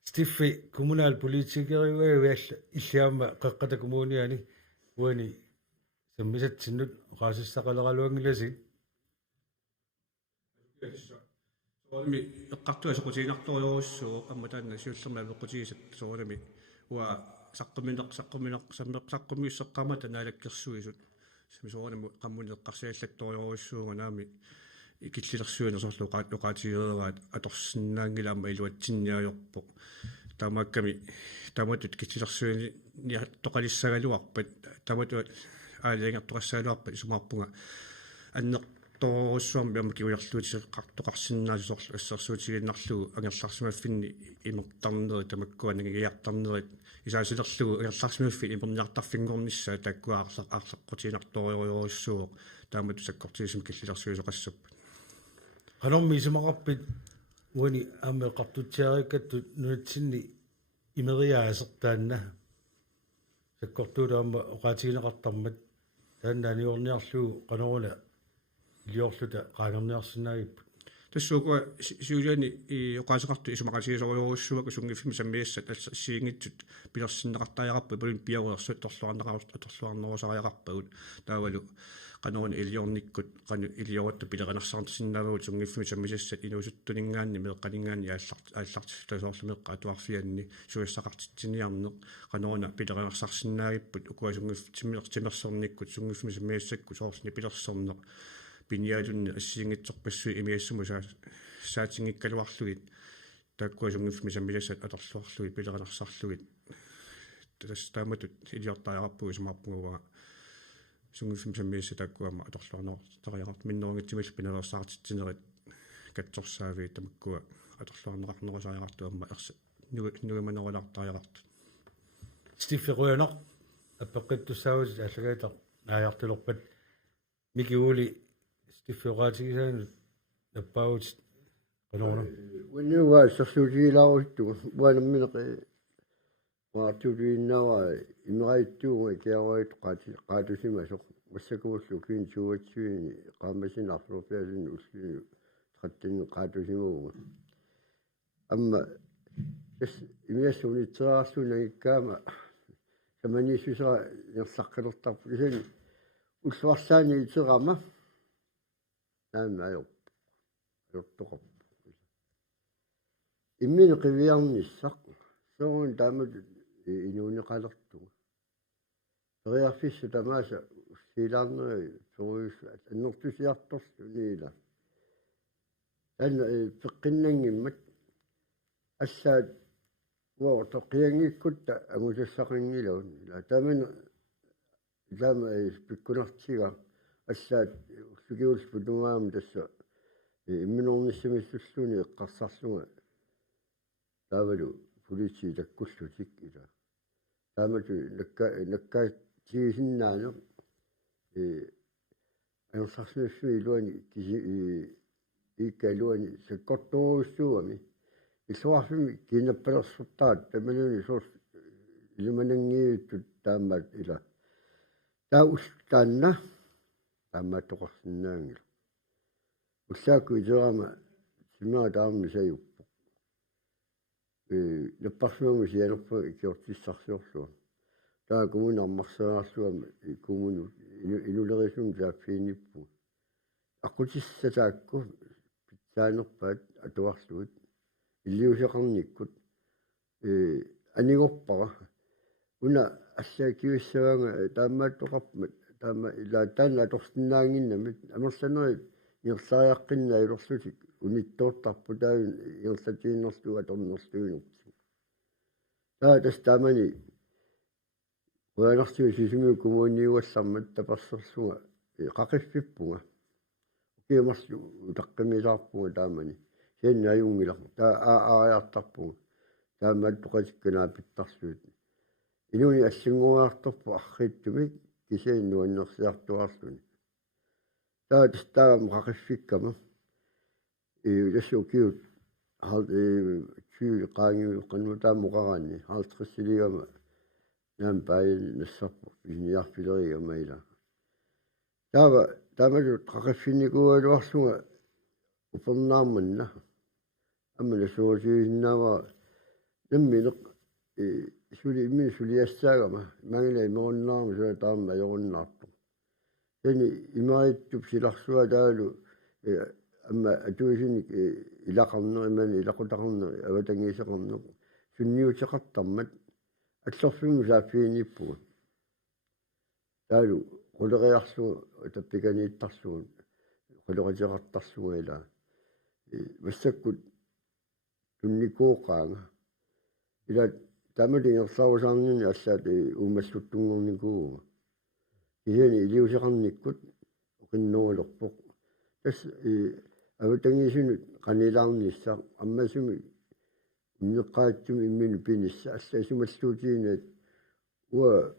Stiffi kommunalpolitikeriuaga иллаама qaqqata kommuniani uani sammisatsinut qaasissaqaleraluangilasi soorami eqqartua soqutiinartoriurussuu ammatanna siullerma meqqutigisat soorami uа saqqummiusseqqamata naalakkersuisut soorami qammuni eqqarsiallattoriurussuu naami ikillilersuunersorlu qaatigeeraat atorsinnaangilaama iluatsinniajorpo tamakkami tamatut kittilersuuni toqalissagaluarpat tamatut аалиангертуқассаалуарпа исумаарпунга аннертооруссуарми биама киуярлуутисеқартоқарсинаасорлу ассерсуутигиннарлугу ангерларсимаффинни имертарнери тамаккуанагиартарнерит исаасилерлугу ангерларсимаффи имерниартарфингорниссаа таккуаарлаққутиинартоориориуссуоқ таамату саккортигисим киллилэрсуисоқассаппут qanорми исумақарпит уани аамеқартутсиариккатту нуатсинни имериаасертаанна саккортуулаама оqaатигинеқартармат тааннааниорниарлугу qanоруна илиорлута qaanерниарсинаагиппут тассуука сиулиани и оqaасеқарту исумақасигисориоруссуаку сунгиффими саммиассат сиингитсут пилерсиннеқартааяқарпу пулин пиагуерсут торлуарнерусариақарпагут таавалу qanорун илиорниккут qanu илиоратту пилеринарсаартсиннаавагут сунгиффими саммисассат инуусуттунингаанни меэққанингаанни ааллартисутасоорлумеққа атуарфианни суиссақартитсиниарнеқ qanоруна пилеринарсарсинаагиппут укуа сунгиффимилертимерсерниккут сунгиффими саммиассакку соорсни пилерсернеқ пиниалунни ассиингитсорпассуи имиассуму саатингиккалуарлугит таккуа сунгиффими саммисассат аторлуарлугит пилеринарсарлугит тааматут илиортааяқарпуги сумаарпугуа сунгиффим саммиасса таккуама аторлуарнеортариақарт миннерунгитсимал пинерсаартитсинерит катсорсаави тамаккуа аторлуарнеқарнерусариақарту амма ерса нугаманерулартариақарт стифферуянеқ аппеққиттуссаагус аллагаатар ааяартулерпат микиули стиффераатигисаанут аппаагут qanорна уаннуа сэрсуутигилаарутту уанамминеқи маартулииннава имераиттууга киаруит qaatусимасоқ массакууллу кин суатсуини qaamасинарлуупиасин уллуни траттинни qaatусимууга амма имиассунитсераарлунагиккаама саманисусера нерлаққилертарпу исани уллуарсаани итерама наама аёртоқарпу иммини қивиарниссақ соорун таамат инуунеқалертуга периарфисса тамааса силаарнери соруис аннертусиарторсу ниила анна пеққиннангиммат ассаат воо тоқиангиккутта агусассақингилаун ила таамин лама пиккунартига ассаат сукиулс путунгаам тасса имминорниссимиссуллуни эққарсарлунга таавалу полиси таккуллутик ила таамату наккаатигисиннаано анерсарсимаффи илуани киси иккалуани саккорторуссууами иллуарфими кинаппалерсуртаат тамалуни соорс илиманангиуттут таамаат ила таустаанна таамааттоқарсинаангила уллаакку итерама симаа таамми саюппо наппарсуаму сианерпа икиортиссарсиорлуа таа коммунармарсаарлуама коммуну инулерисум сааффииниппу аққутиссатаакку питсаанерпаат атуарлугут иллиусеқарниккут анигорпара уна ассаакиуссавага таамааттоқарпмат таама илаатаана аторсинаангиннамит амерланери иерлаариаққинна илерлутик униттоортарпу таавин иерлатииннерлуга аторнерлуинерпу таа тастаамани уанартиу сисимиу коммуниуаллармат тапассерлуга қақиффиппунга киамарлу утаққимилаарпунга таамани сианна аюнгила таа аариартарпунга таамааттоқатикканаа питтарсуут инуни ассингуаартарпу арриттумик кисииннуаннерсиартуарлуни таам қақиффиккама ясукиут кю qaangiu qanutaammuqaraanni haartrissiligama naam paayin nassarpu iniarpilerigammaila taamalu qaqaffinikualuarluga upernaarmanna ammana suusiinnaava nammineq suli suliassaagama mangila imerunnaamu sua taamma ajorunnaartu tani imarittup silarsua taalu amma atuisinik ilaqarneriman ilaqutaqarneri avatangiiseqarneq sunniuteqartarmat аллорфиму сааффииниппуга таалу quleriarlugu tappikaniittarlugun quleriseqartarluga ila массаккут тунникууqaanga ила тамалингерсаусаарнини аллаат уумассуттунгорникууга кисиани илиусеқарниккут оқиннуалерпоқ тас аватангисунут қанилаарнissaа аммасуми иннеққаатсуми иммину пинисса алла исумаллуутиинат уа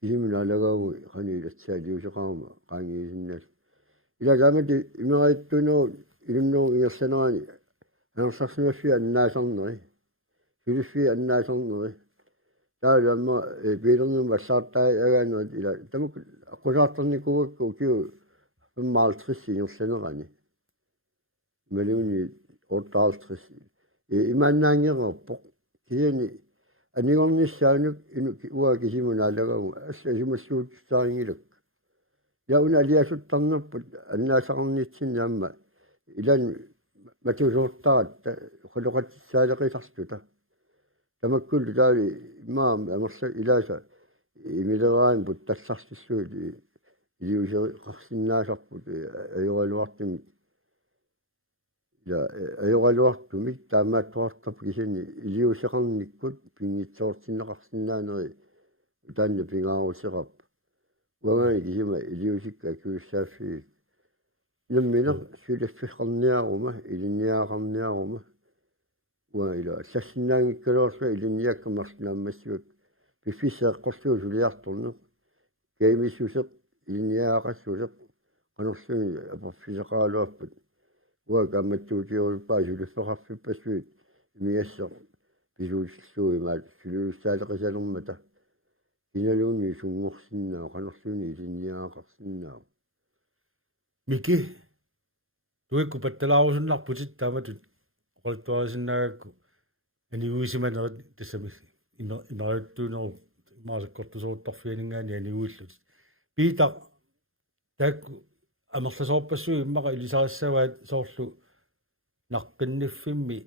кисимуна алагаагуи қанилатсаа илиусеқарма qaangiisinnas илагамати имераиттунеру илуннеру ингерсанерани анерсарсимаффи аннаасарнери филиффи аннаасарнери таалуамма пилернум вассаартаа агаануат ила тамук аққусаартарникугакку киу 55 ингерсанерани малуни 58 имааннаангерерпоқ киани анигорниссаанук ину уа кисимунаалагагу асса симассуутсаарингилак яуна алиасуттарнерпут аннаасақарнитсиннаамма илан матусууртаат холоқатсаалеқисарстута тамаккулу таали имаам амерса илааса имилераан путталларсиссуут илиусеқарсиннаасарпут аюралуартими аюралуартумик таамааттуартарпу кисини илиусеқарниккут пингитсоортиннеқарсинаанери таанна пингаарусеқарп уангаани кисима илиусикка акуиссааффи наммина сулаффиқарниарума илинниаақарниарума уа ила сассинаангиккалуарсуа илинниаккамарсинааммассуак пиффисеэққорсуу сулиарторну каимиссусеқ илинниаақассусеқ qanорсуни апарфисеқаалуарпут уа камматтуутиоруппаа сулаффеқарфиппассуит имиассеқ писууллуимаат сулуссаалеқисалермата иналууни сунгорсиннаа qanорсуни илинниаақарсиннаа мики туикку патталаарусуннарпутит тааматут оқалтуарисиннаагакку аниуисиманерит тассами инериуттуунеру маасаккортусоруттарфианингаани аниуиллут пита таакку амерласоорпассуи иммаqa илисариссаваат соорлу наққинниффимми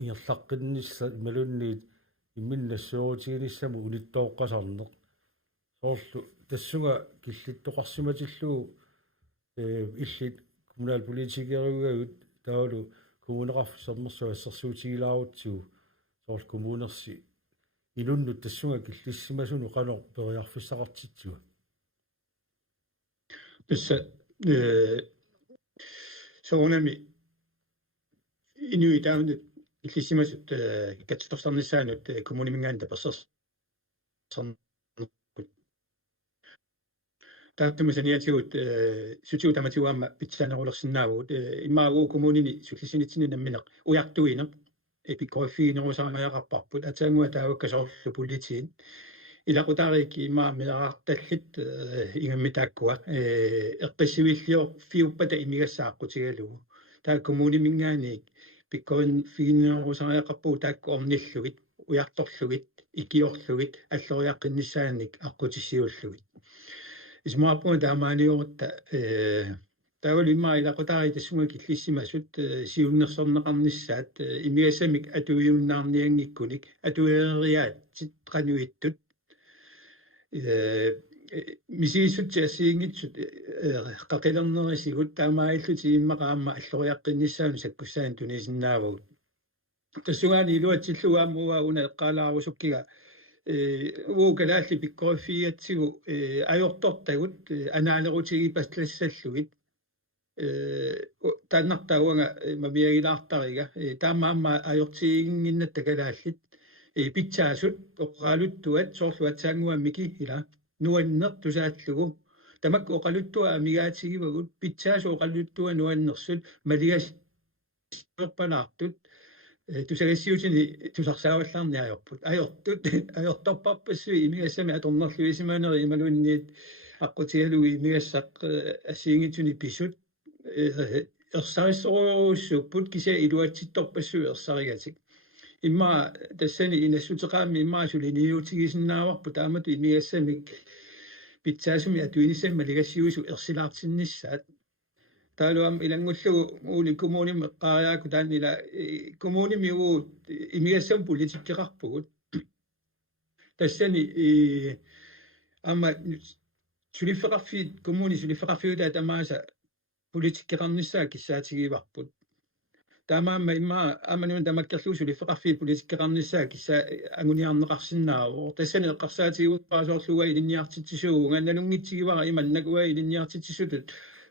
иерлаққиннисса малунниит имминнассуутигиниссаму униттооққасарнеқ соорлу тассунга киллиттоқарсиматиллуу иллит kommunalpolitikerugagut taulu kommuneqarfissernersu ассерсуутигилаарутсуу соорл коммунерси илуннут тассунга киллиссимасуну qanor periarfissaqartitsua тасса соонами инуи таунут иллиссимасут катсторсарнissaanут коммунимингаанда персерс тааттумисаниатигут сутиутаматиуаама питсаанерулерсинаавут иммаагуу коммунини суллисинитсини намминеқ уяртуинеқ эпикоффиинерусаарнаяқарпарпут атаангуа тааваккасоорлу политиин илақутаарики имаа милераарталлит ингаммитааккуа эққиссивиллиор фиуппата имигассааққутигалугу таа коммунимингаани пиккоин фиинерусаарнаяқарпуу таакку орниллугит уярторлугит икиорлугит аллориаққиннссааник аққутиссиуллугит исмааппуна таамааниорутта таавалимаа илақутаари тассунга киллиссимасут сиуннерсорнеқарнissaат имигассамик атуиуннаарниангиккуник атуериаат титқануиттут мисииссут асиингитсут қақилернерисигут таамаиллути иммақаама аллориаққиннссаами саккуссаан тунисиннаавагут тассунгаани илуатсиллугааммуга уна эққалаарусуккига уукалаалли пиккорфиатсигу ajortortagut анаалерутиги паслассаллугит тааннартауага мавиагилаартарига таамаама ajortiginnat такалааллит питсаасут оққалуттуат соорлуатсаангуаммики ила нуаннер тусааллугу тамак оқалуттуа амигаатигивагут питсаасу оқалуттуа нуаннерсут малигас перпанаартут тусагассиутини тусарсааваллаарни аёрпут аёрторпарпассуи имигассами аторнерлуисимаанери ималуинниит аққутигалуги имигассақ ассиингитсуни писут ерсариссоруйуссуппут кися илуатситторпассуи ерсаригатик имма тассани инассутеқаами иммаасули ниутигисиннааварпу таамату имигассамик питсаасуми атуинissam малигассиусу ерсилаартиннissaат таалуам илангуллугу уули коммуним эққариааку таанила коммунимиугу имигассам политиккеқарпугут тассани ама сулиффеқарфи коммуни сулиффеқарфиута тамааса политиккеқарнissaа киссаатигиварпут таамаама имма ааманун тамаккерлуусули феқарфи политиккеқарнissaа кисса агуниарнеқарсинаавоо тассани эққарсаатигууппаасоорлуга илинниартитсисууга налунгитсигивара иманнакуа илинниартитсисутут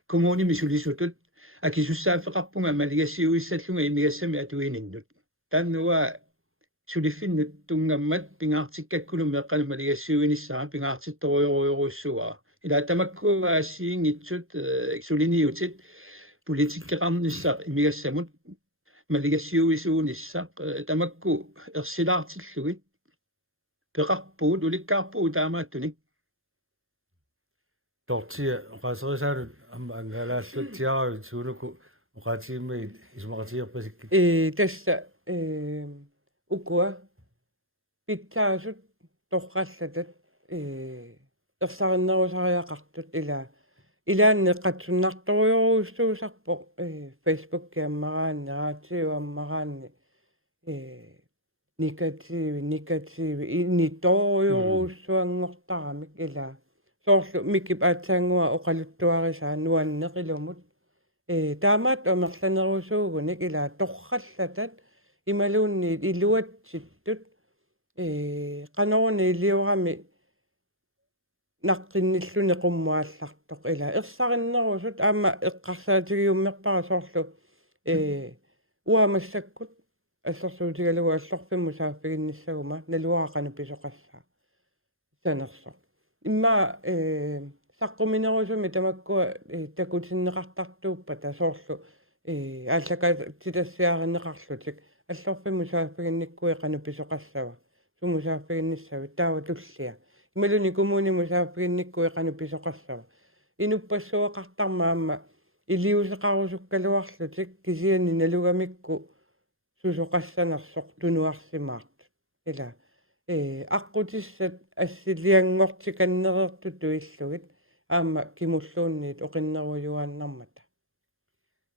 коммуними сулисутут акисуссааффеқарпунга малигассиуиссаллунга имигассами атуининнут тааннуа сулиффиннут тунгаммат пингаартиккаккулум меққана малигассиуиниссаа пингаартитторуйоруйоруссуа ила тамаккуа ассиингитсут сулиниутит политиккеқарнissaaq имигассамут малигассиуисуунissaaq тамакку ерсилаартиллугит пеқарпуут уликкаарпуу таамааттуник тортия оqaасерисаалут амма ангалааллутиаравит суунуку оqaатииммагит исумақатиерпасикки тасса укуа питтаасут торқаллатат ерсариннерусариақартут илааннеққатсуннарторуйоруустуусарпо Facebook киаммараанни раатиуаммараанни негативи инниторуйоруussуангортарамик ила соорлу микип аатсаангуа оқалуттуарисаа нуаннеқилумут таамаат омерланерусуугуник ила торраллатат ималуунни илуатситтут қанорни илиорами наққинниллуни қуммуааллартоқ ила ерсариннерусут аама эққарсаатигиуммерпара соорлу уамассаккут ассерсуутигалуга аллорфимму сааффигинниссагума налуаақана писоқассаа санерсо имма саққуминерусуми тамаккуа такутиннеқартартууппата соорлу ааллака титассиаариннеқарлутик аллорфимму сааффигинниккуи қана писоқассава суму сааффигинниссави таава туллиа ималуни коммуниму сааффигинниккуи қана писоқассава инуппассуақартармаама илиусеқарусуккалуарлутик кисианни налугамикку сусоқассанерсоқ тунуарсимаарт ила аққутиссат ассилиангортиканнерерту туиллугит аама кимуллуунниит оқиннеруйуааннармата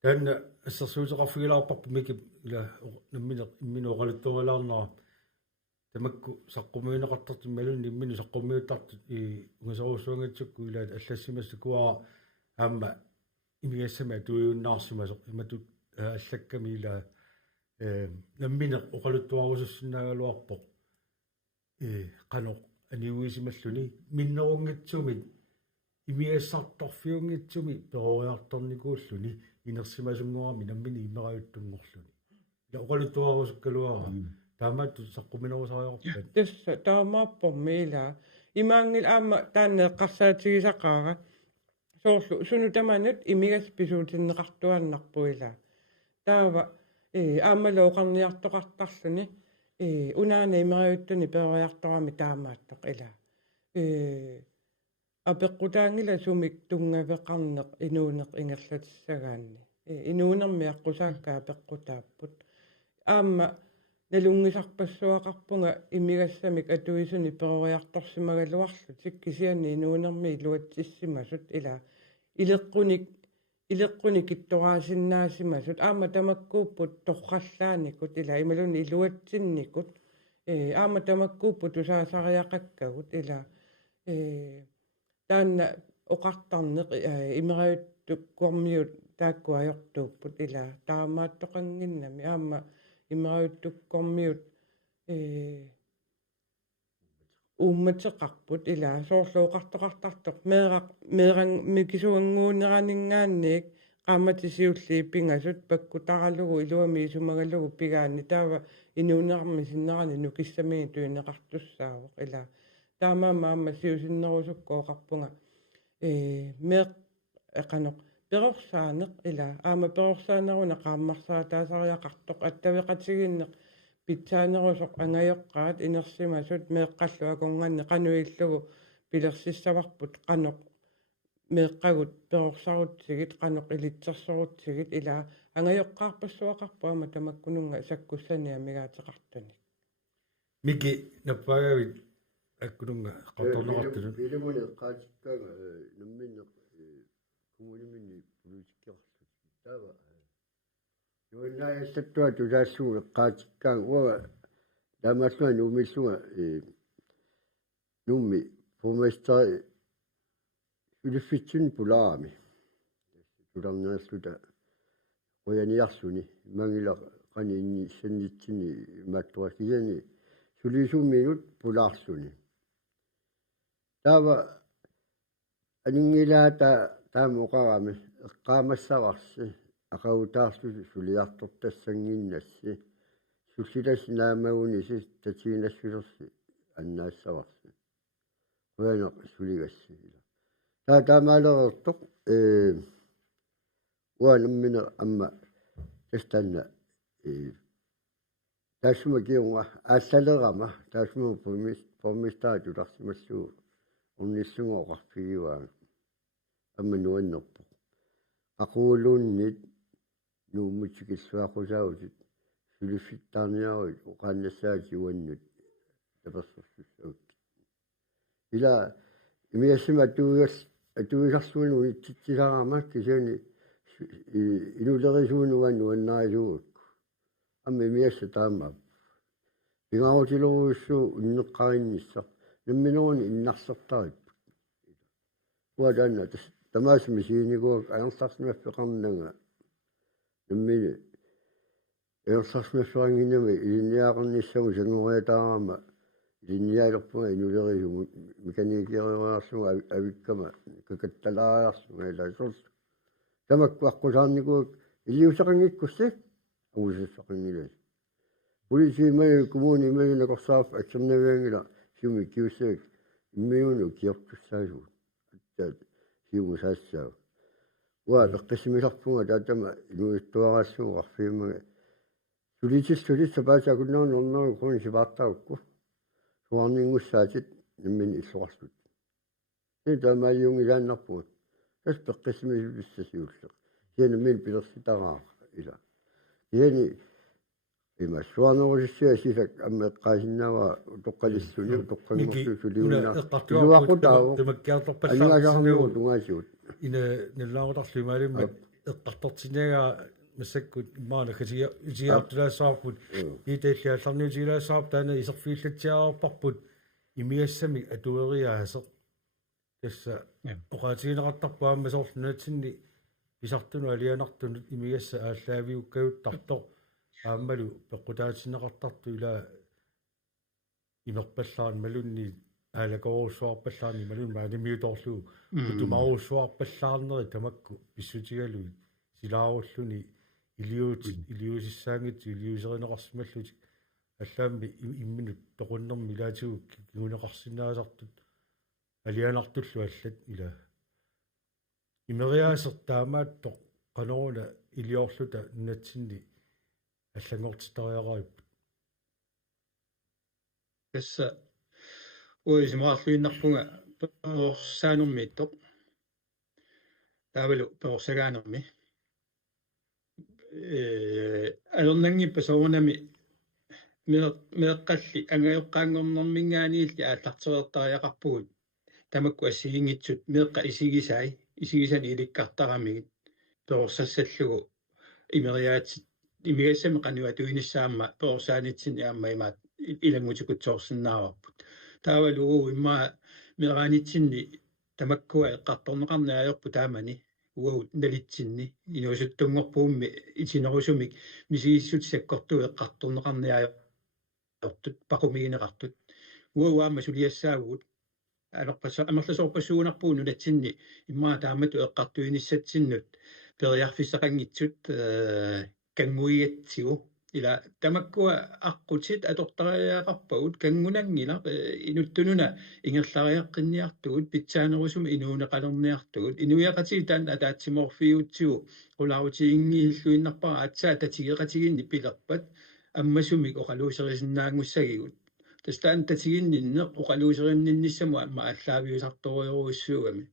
таанна ассерсуутеқарфигилаарпарпу микип ила имминуоқалуттуалаарнера тамакку саққумиинеқартарту малунни иммину саққумиуттарту угасоруссуангатсукку илаат аллассимассакуара аама имигассама туиуннаарсимасоқ иматут аллакками ила наммине оқалуттуарусуссинаагалуарпоқ қано аниуисималлуни миннерунгитсумит имиассарторфиунгитсуми перориарторникууллуни инерсимасунгуарми наммини имераюттунгорлуни ила оқалуттуарусуккалуара таамаатту саққуминерусариорпат тасса таамааппормила имаангил аама таанне эққарсаатигисақаара соорлу суну таманут имигас писуутиннеқартуаннарпуила таава аамала оқарниартоқартарлуни унаана имериуттуни перориарторами таамааттоқ ила апеққутаангила сумик тунгавеқарнеқ инуунеқ ингерлатиссагаанни инуунерми аққусааккаа пеққутааппут аама налунгисарпассуақарпунга имигассамик атуисуни перориарторсимагалуарлутик кисианни инуунерми илуатсиссимасут ила илеққуник иттораасиннаасимасут аама тамаккууппут торраллааникут ила ималуни илуатсинникут аама тамаккууппут усаасариақаккагут ила таанна оқартарнеқ имериуттук кормиут тааккуайортууппут ила таамааттоқангиннами аама имериуттуккормиут уумматеқарпут ила соорлууқартоқартартоқ мееран микисуангуунеранингаанник qaammatisiulli pingasut pakkutaralugu iluami isumagallugu pigaanni taava inuunarmi sinnerani nukissamiin tuineqartussaavoq ila taamaamaamma siusinnerusukkoqarpunga meeq eqanoq perorsaanеq ila aama perorsaaneruna qaammarsaataasariaqartoq attaveqatiginneq pitsaanerusoq angajoqqaat inersimasut meeqqallu akunganne qanuillugu pilersissavarput qanoq meeqqagut perorsarutsigit qanoq ilitsersorutsigit ila angajoqqaarpassuaqarpuama tamakkununga sakkussania migaateqartuni miki nappagavit akkununga qartornerartulu ilimuni qaatikkaga namminneq kumuliminni politikerlu taava yuunnaayasattua tulaassugu qaatikkaan uava taamalluan umilluga nummi formestari Ylifitsin pulaami. Tularnaasluta Uyaniarsuni mangila qani inni sannitsini maattuakiyani sulisuummiinut pulaarsuni taava aningilaa taamuqarami eqqaamassararsi aqautaarsu suliartortassanginnassi sussilas naamagunisi tatiinassulersi annaassararsi uyaneq suligassi taamaalerertoq uanammine amma tastanna taasuma kiunga aallalерама taasuma pormistaatularsimassuu unnissungoqarfigiuaa amma nuannerpo aquuluunnit nuummutikissuaqusaagutit sulifittaarniaruit uqaannassaati uannut tapersorsussauk ila imiassima atuigarsuunu unittitisarama kisuuni inulerisuunuan nuannaarisuukku amma imiassa taamma pingautiluruussu unneqqarinnissa nammineruni innarsertarip uatanna tamaasmisiiniguak aersarsnafeqarnanga nammini aersarsnafeqanginami ilinniaqernissagu sangoriataarama ilinnialerpunga inulerisugu mekanikieriorarsugu avikkama kakattalaariarsuga ilasorsu tamakkuaqqusаарniguak iliusaqangikkussi agusassaqangilas polisiimaju kommuni imajunaqorsaarf aksernaviangila siumi kiussaak immiunu kiortussaasugut attaat siumu saassaagu waa peqqisimilarpunga taatama inuittuaraassugu qarfiimaga sulitissulissa paasaakunnernernergu kuuni sipaartaukku suarningussaatit nammini illuqarsut taamaaliungilaannarpunga tas peqqisimisulissasiulleq siani min pilersitaraaq ila siani ima suarnerusissia sisak amma eqqaasinnaava toqqalissuni toqqangorsusuliunna iluaqutaavu anungasarnergu tungaasiut ina nillaarutarlumaalimmat eqqartortinaga массаккут маана катиартулаассаарпут итаиллаалларниутилаассаарп таана исерфииллатсиаарпарпут имиассами атуериаасеқ тасса оqaатигинеқартарпаама соорлунатсинни писартуну алианартунут имиасса ааллаавиуккаюттартоқ ааммалу пеққутаатинеқартарту илаа имерпаллаан малунни аалакоруссуарпаллаани малун маанамиуторлуу тумаруссуарпаллаарнери тамакку писсутигалуи силааруллуни илиусиссаангит илиусеринеқарсималлут аллаамми имминут тоқуннэрми илаатигу кигунеқарсинаасартут алианартуллу аллат ила имериаасертаамааттоқ канаруна илиорлута натсинни аллангортитариараариппут тасса уисмаарлуиннарпунга персаанермииттоқ таавалу персагаанерми алернангиппа соонами меэккалли ангаёққаангорнэрмингаанилли ааллартерертариақарпугут тамакку ассигингитсут меэққа исигисани иликкартарамигит персассаллугу имериаатит имиассами қануа туиниссаама персаанитсини аама имаат илангутикутсоорсиннааварпут таавалугу имма мераанитсинни тамаккуа эққарторнеқарнаажорпу таамани уау налитсинни инуусуттунгорпуумми итинерусумик мисигиссут саккорту эққарторнеқарнаажортут пақумигинеқартут уау аама сулиассаагут алерпаса амерласоорпассуунарпуу нулатсинни иммаа таамату эққартуиниссатсиннут периарфиссақангитсут кангуиатсигу ила тамаккуа аққутит атортариаақарпагут кангунангила инуттунуна ингерлариаққинниартугут питсаанерусума инуунеқалерниартугут инуяқатигитаан атаатсиморфиутсигу қулаарутигингииллуиннарпара атсаа татигеқатигинни пилерпат аммасумик оқалуусерисиннаангуссагигут тастаан татигиннинне оқалуусериннинниссаму амма аллаавиусарториоруссуугами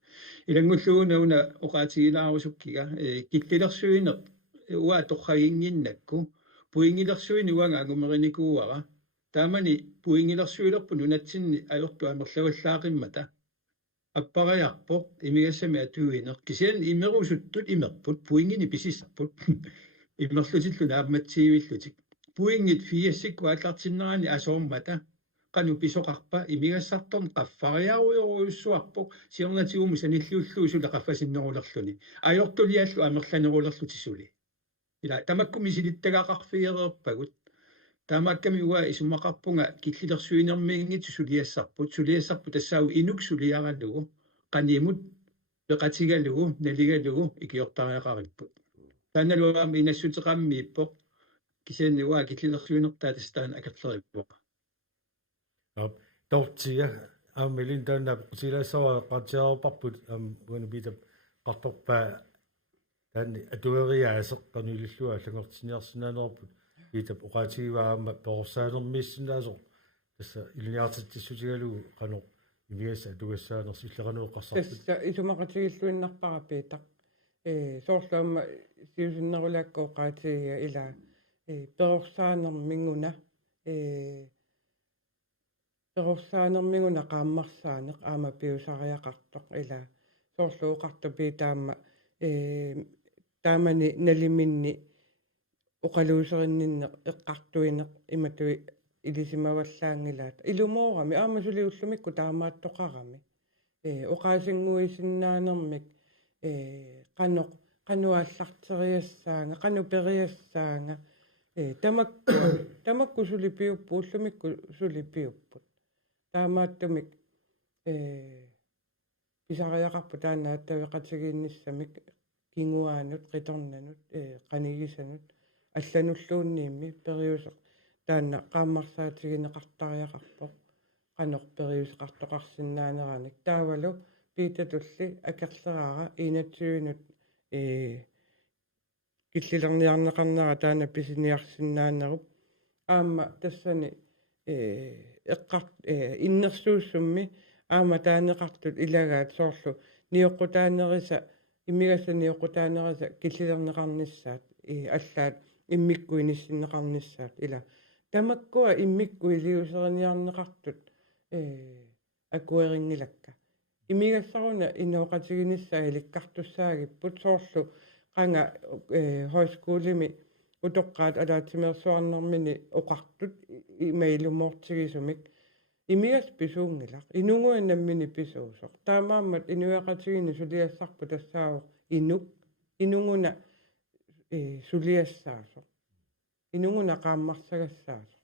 илангуллуунауна оқаатигилаарусуккига киттилерсуинеқ уа тоққагингиннакку puingillersuini uanga agumerinikuuara taamani puingillersuilerpu nunatsinni ajortu amerlagullaaqimata appariarpoq imigassami atuuineq kisian imerusuttut imerput puingini pisissarput imerlutillu naammatsiivillutik puingit fiassikku aallartinnerani asoormata qanu pisoqarpa imigassartorn qaffariaruyorussuarpoq siornatigumu sanilluulluusula qaffasinnerulerluni ajortuliallu amerlanerulerlu tissuli ila tamakkum isilittakaqarfigereerpagut taamaakkami uа isumaqarpunga killilersuinermiingit suliassarput tassaagu inuk suliaralugu qaniimut peqatigalugu naligalugu ikiortariaqaripput taannaluaami inassuteqammiippoq kisianniuа killilersuinertaa tastaan akerlerippoq tortia aamilin taanna qutilaassawa qartiarparput uanabita qartorpaa taanni atueriaaseq qanulillua allangortiniarsinaanerput itap uqaatigivaama peqorsaanermiissinaasoq tassa iliniartitsutigalugu qanoq imiasa atugassaanersi illeqanueqqarsarput тасса исумақатигиллуиннарпарапиитақ соорлуамма сиусиннерулааккооқаатигиа ила перорсаанермингуна перорсаанермингуна qaammarsaanеq аама пиусариақартоқ ила соорлууқартупи таама таамани налиминни оқалуусериннинне эққартуинеқ иматуи илисимаваллаангилаат илумоорами аама сулиуллумикку таамааттоқарами оқаасингуисиннаанермик qanoq qanuaallартериассаанга qanuпериассаанга тамакку сулипиуппу уллумикку сулипиуппут таамааттумик писариақарпу таанааттавеқатигиинниссамик кингуаанут қиторнанут қанигисанут аллануллуунниимми периусеқ таанна qaammarsaatiginеқартариақарпоқ qanoq periusеқартоқарсинаанераник таавалу питатулли акерлераара инатсуинут киллилерниарнеқарнера таана писиниарсинаанеруп аама тассани эққарт иннерсууссумми аама таанеқартут илагаат соорлу ниоққутаанериса иммигаса ниоққутаанериса киллилернеқарниссаат аллаат иммиккуиниссиннеқарниссаат ила тамаккуа иммиккуи лиусерниарнеқартут акуерингилакка имигассаруна инооқатигиниссаа иликкартуссаагиппут соорлу qanga højskolemi utoqqaat alaatimersuarnermini oqartut imailumortigisumik imias pisuungilaq inunguannammini pisuusoq taamaammat inuaqatigini suliassarpu tassaavuq inunguna suliassaasoq inunguna qaammarsagassaasoq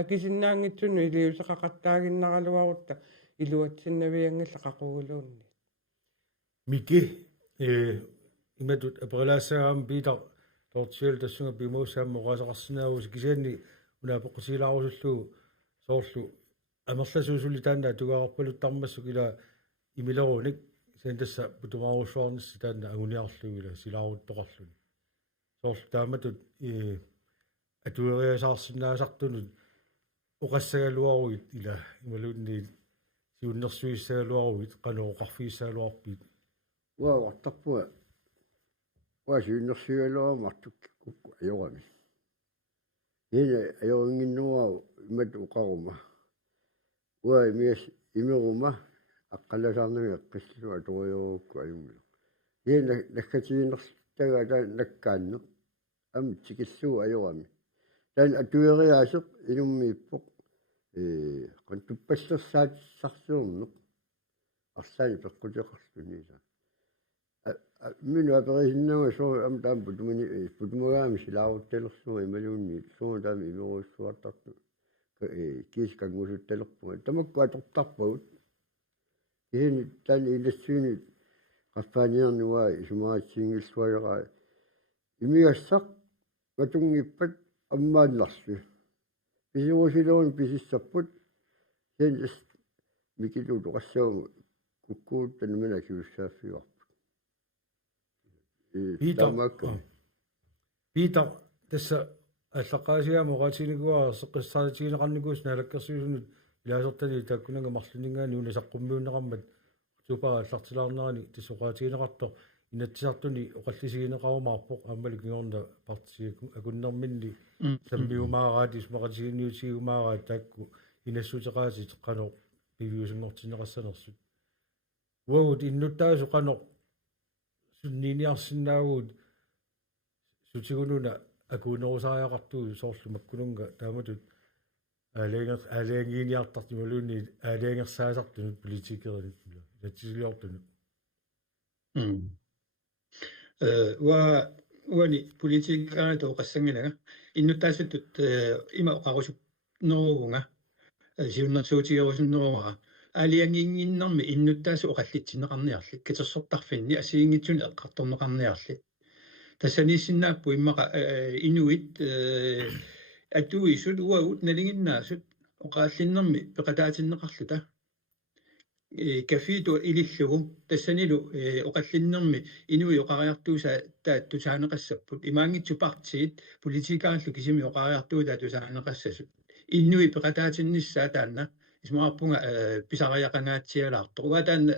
akisinnaangitsunu iliuseqaqattaaginnaraluarutta iluatsinnaviangilla qaquguluunni miki imatut aprilaasaam biita tortiel tassunga bimuusaammo qaasaqarsinaagus kisianni unaapoqqisiilaarusullu soorlu amerlasuusulli taanna tugaarpalut tarmassuk ila imilerunik sen tassa putumaarusuarnissi taanna aguniarluugila silaaruttoqarluni soorlu taamatut atueriasaarsinnaasartunut oqassagaluaruit ila imalunni siunnersuissagaluaruit qanuoqarfiissaaluarpiit uavartarpua uasiunnersugaluamartukkikku ajorami ina ajoringinnuau imat uqaruma ua imias imiruma aqqalasaarnami eqqillu atoriorukku ajungila ina nakkatiginertaga nakkaanne tikilluu ajorami tan atueriaaseq inummiippoq qantuppassarsaatissarsuurneq arsaani peqqutiqarluniisa minu aperisinnaga so am taam putumagaami silaaruttelersuga imaluunni suga taami imiruissuartartu kiiskangusuttelerpunga tamakku atortarpagut ihini tan ilassuuni qaffaaniarnuaa isumaatsiingilsuajaqa imigassaq matungippat ammaannarsu pisirusiluun pisissarput sen mikilu toqassaugu kukkuut tanmana kiussaafiuarput Peter tassa allaqaasiaamo qaatiinigua seqqissaatigineqarnikuus naalakkersuusunut ilaasertani taakkunanga marluningaani unasaqqummiunneqarmat supaa allartilaarnerani tassoqaatigineqartor inatsisartuni oqallisigineqarumaarpoq aammali kiorna partisi akunnerminni sammiumaaraati sumaqatigiiniutigiumaaraat taakku inassuteqaati teqqano piviusingortineqassanersut uagut innuttaasu qano sunniiniarsinnaaguut sutigununa akuunerusariaqartuu soorlu makkununga taamatut aaleangiiniartartimaluunni aaleangersaasartunut politikerinit natsiliortunut wa уани политикаана тоқассангилага иннуттаасуттут има оқарусуп норууга сиуннэрсуутигерусуннеруара алиангингиннэрми иннуттаасу оқаллитсинеқарниарлик китерсортарфинни асиингитсуни эққарторнеқарниарлик тассаниссиннааппу иммақа инуит аттуисут уаут налингиннаасут оқааллиннэрми пеқатаатиннеқарлута кафиту илиллугу тассанилу оқаллиннэрми инуи оқариартууса тааттусаанеқассаппут имаангитсу партиит политикааллу кисими оқариартуу таатусаанеқассасут иннуи пеқатаатинниссаа таанна исмаарпунга писариақангаатсиалаарто уатаанна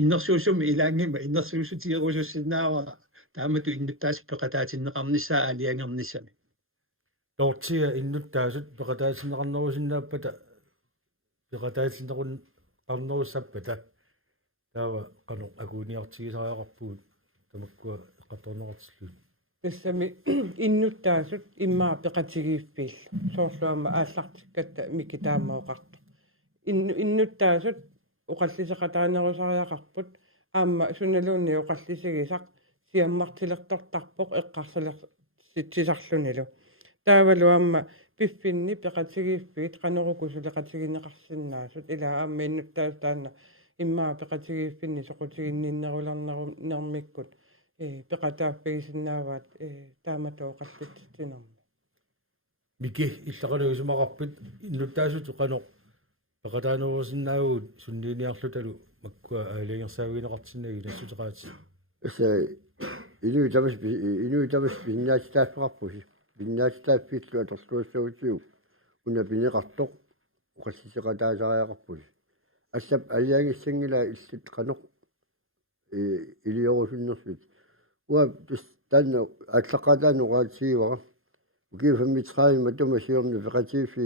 иннерсуусуми илаангима иннерсуусутиерусуссиннаава таамату иннуттаас пеқатаатиннеқарниссаа алиангерниссами тортия иннуттаасут пеқатаатиннеқарнерусиннааппата пеқатаатиннеқун қарнеруссаппата таава қано акууниартигисариақарпуут тамаккуа эққарторнеқартиллуут тассами иннуттаасут иммаа пеқатигииффиил соорлуама ааллартиккатта микитаамаоқарто иннуттаасут оқаллисеқатаанерусариақарпут аама суналуунни оқаллисигисақ сиаммартилертортарпоқ эққарсалерситсисарлунилу таавалу аама пиффинни пеқатигииффиит қанерукусулеқатигинеқарсинаасут ила аама иннуттаас таана иммаа пеқатигииффинни соқутигинниннеруларнеру нермиккут пеқатааффигисиннааваат тааматооқаллитсинерми мики иллақалуисумақарпит иннуттаасут қано пеқатаанерусиннаавут сунниниарлуталу маккуа аалингерсаагинеқартиннаги нассутеқаати эсэ инуи тамас пиннаатитааффеқарпуси пиннаатитааффииллу аторлуассагутиу уна пинеқартоқ оқассисеқатаасариақарпуси ассап алиангиссангила иллит қаноқ илиорусуннерсут уа танна атлақатааноқаатсиивара укиуфаммитраами матума сиорни феқатиифи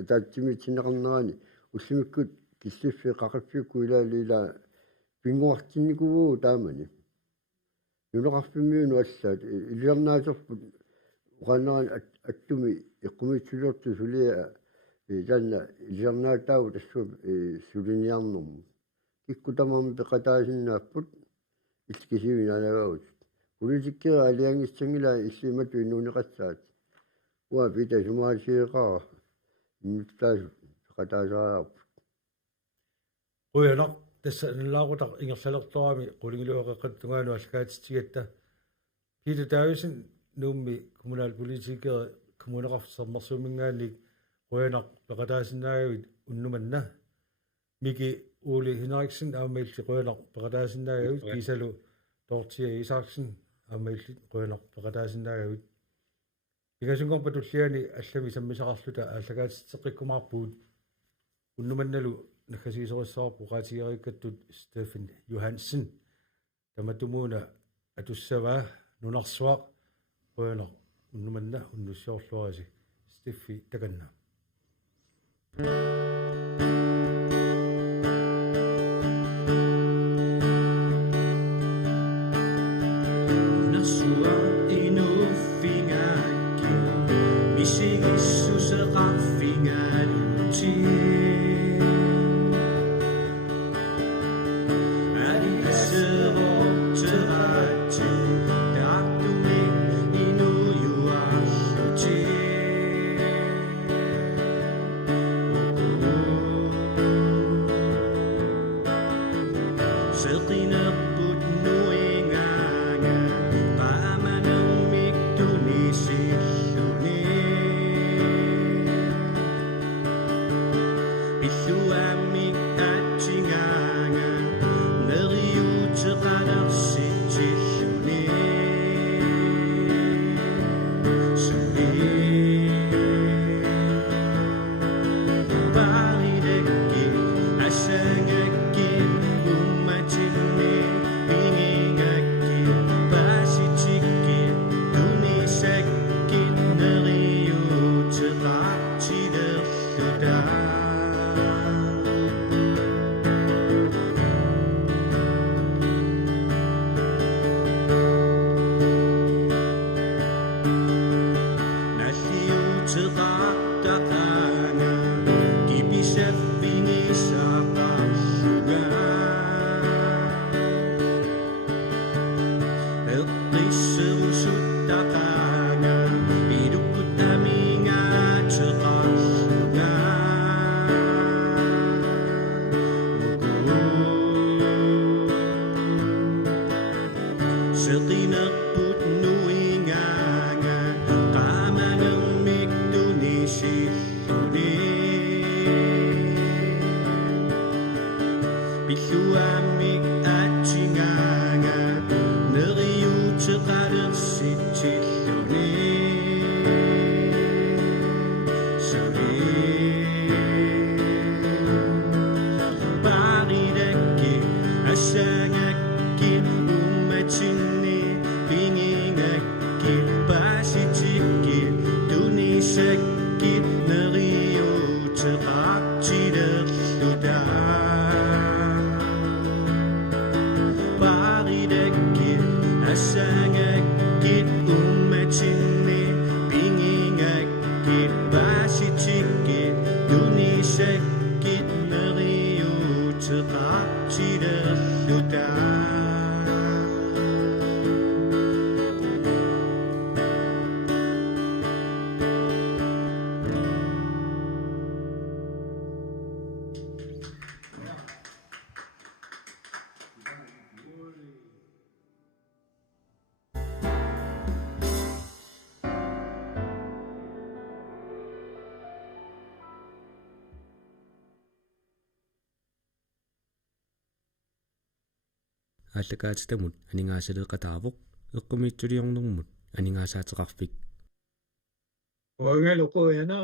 атаатсимитсинеқарнерани уллимиккут киссиффи қақаффиукку илаалила пингуартинникувуу таамани нунеқарфиммиуну аллаат илиарнаасерпут уқаннеран аттуми иққумитсулерту сулиа танна илиарнаатаау тассуа сулиниарнэрму киккутамарми пеқатаасиннааппут иллкисивиналагаут политиккера алиангиссангила иссимату инуунеқассаат уа пита сумаасиеқара иннуттаасу пеқатаасаараарпут уянақ тасса наллаагутақ ингерлалерторами қулигилуақеққаттугаану аллагаатитигатта пита таависин нуумми коммунаал политикера коммунеқарсермерсуумингаанник уянақ пеқатаасиннаагавит уннуманна мики Uli Henriksen afmeldte Rønner Paradisendagavit, Gisalo Dortia Isaksen afmeldte Rønner Paradisendagavit. Ikasungong patuliani allami sammisaqarluta allagaatitteqikkumaarpuut unnumannalu nakkasiisorissaarpu qaatiariikkattut Stephen Johansen tamatumuuna atussavaa nunarsuaq Rønner unnumanna unnussiorluarisi Steffi takanna Pilluamik atsingaanga neriuteqalersittilluni suri paridakki asangakki ummatinni pingingakki pasitikki tunisakki neriuteqartilerluda Asangakit ummatinni pingingakit basitikit dunisakit neriuteqartilerluda ааллакаатитамут анингаасалеэкъатаавоқ эққумиитсулиорнэрмут анингаасаатеқарфик Oangaluquyana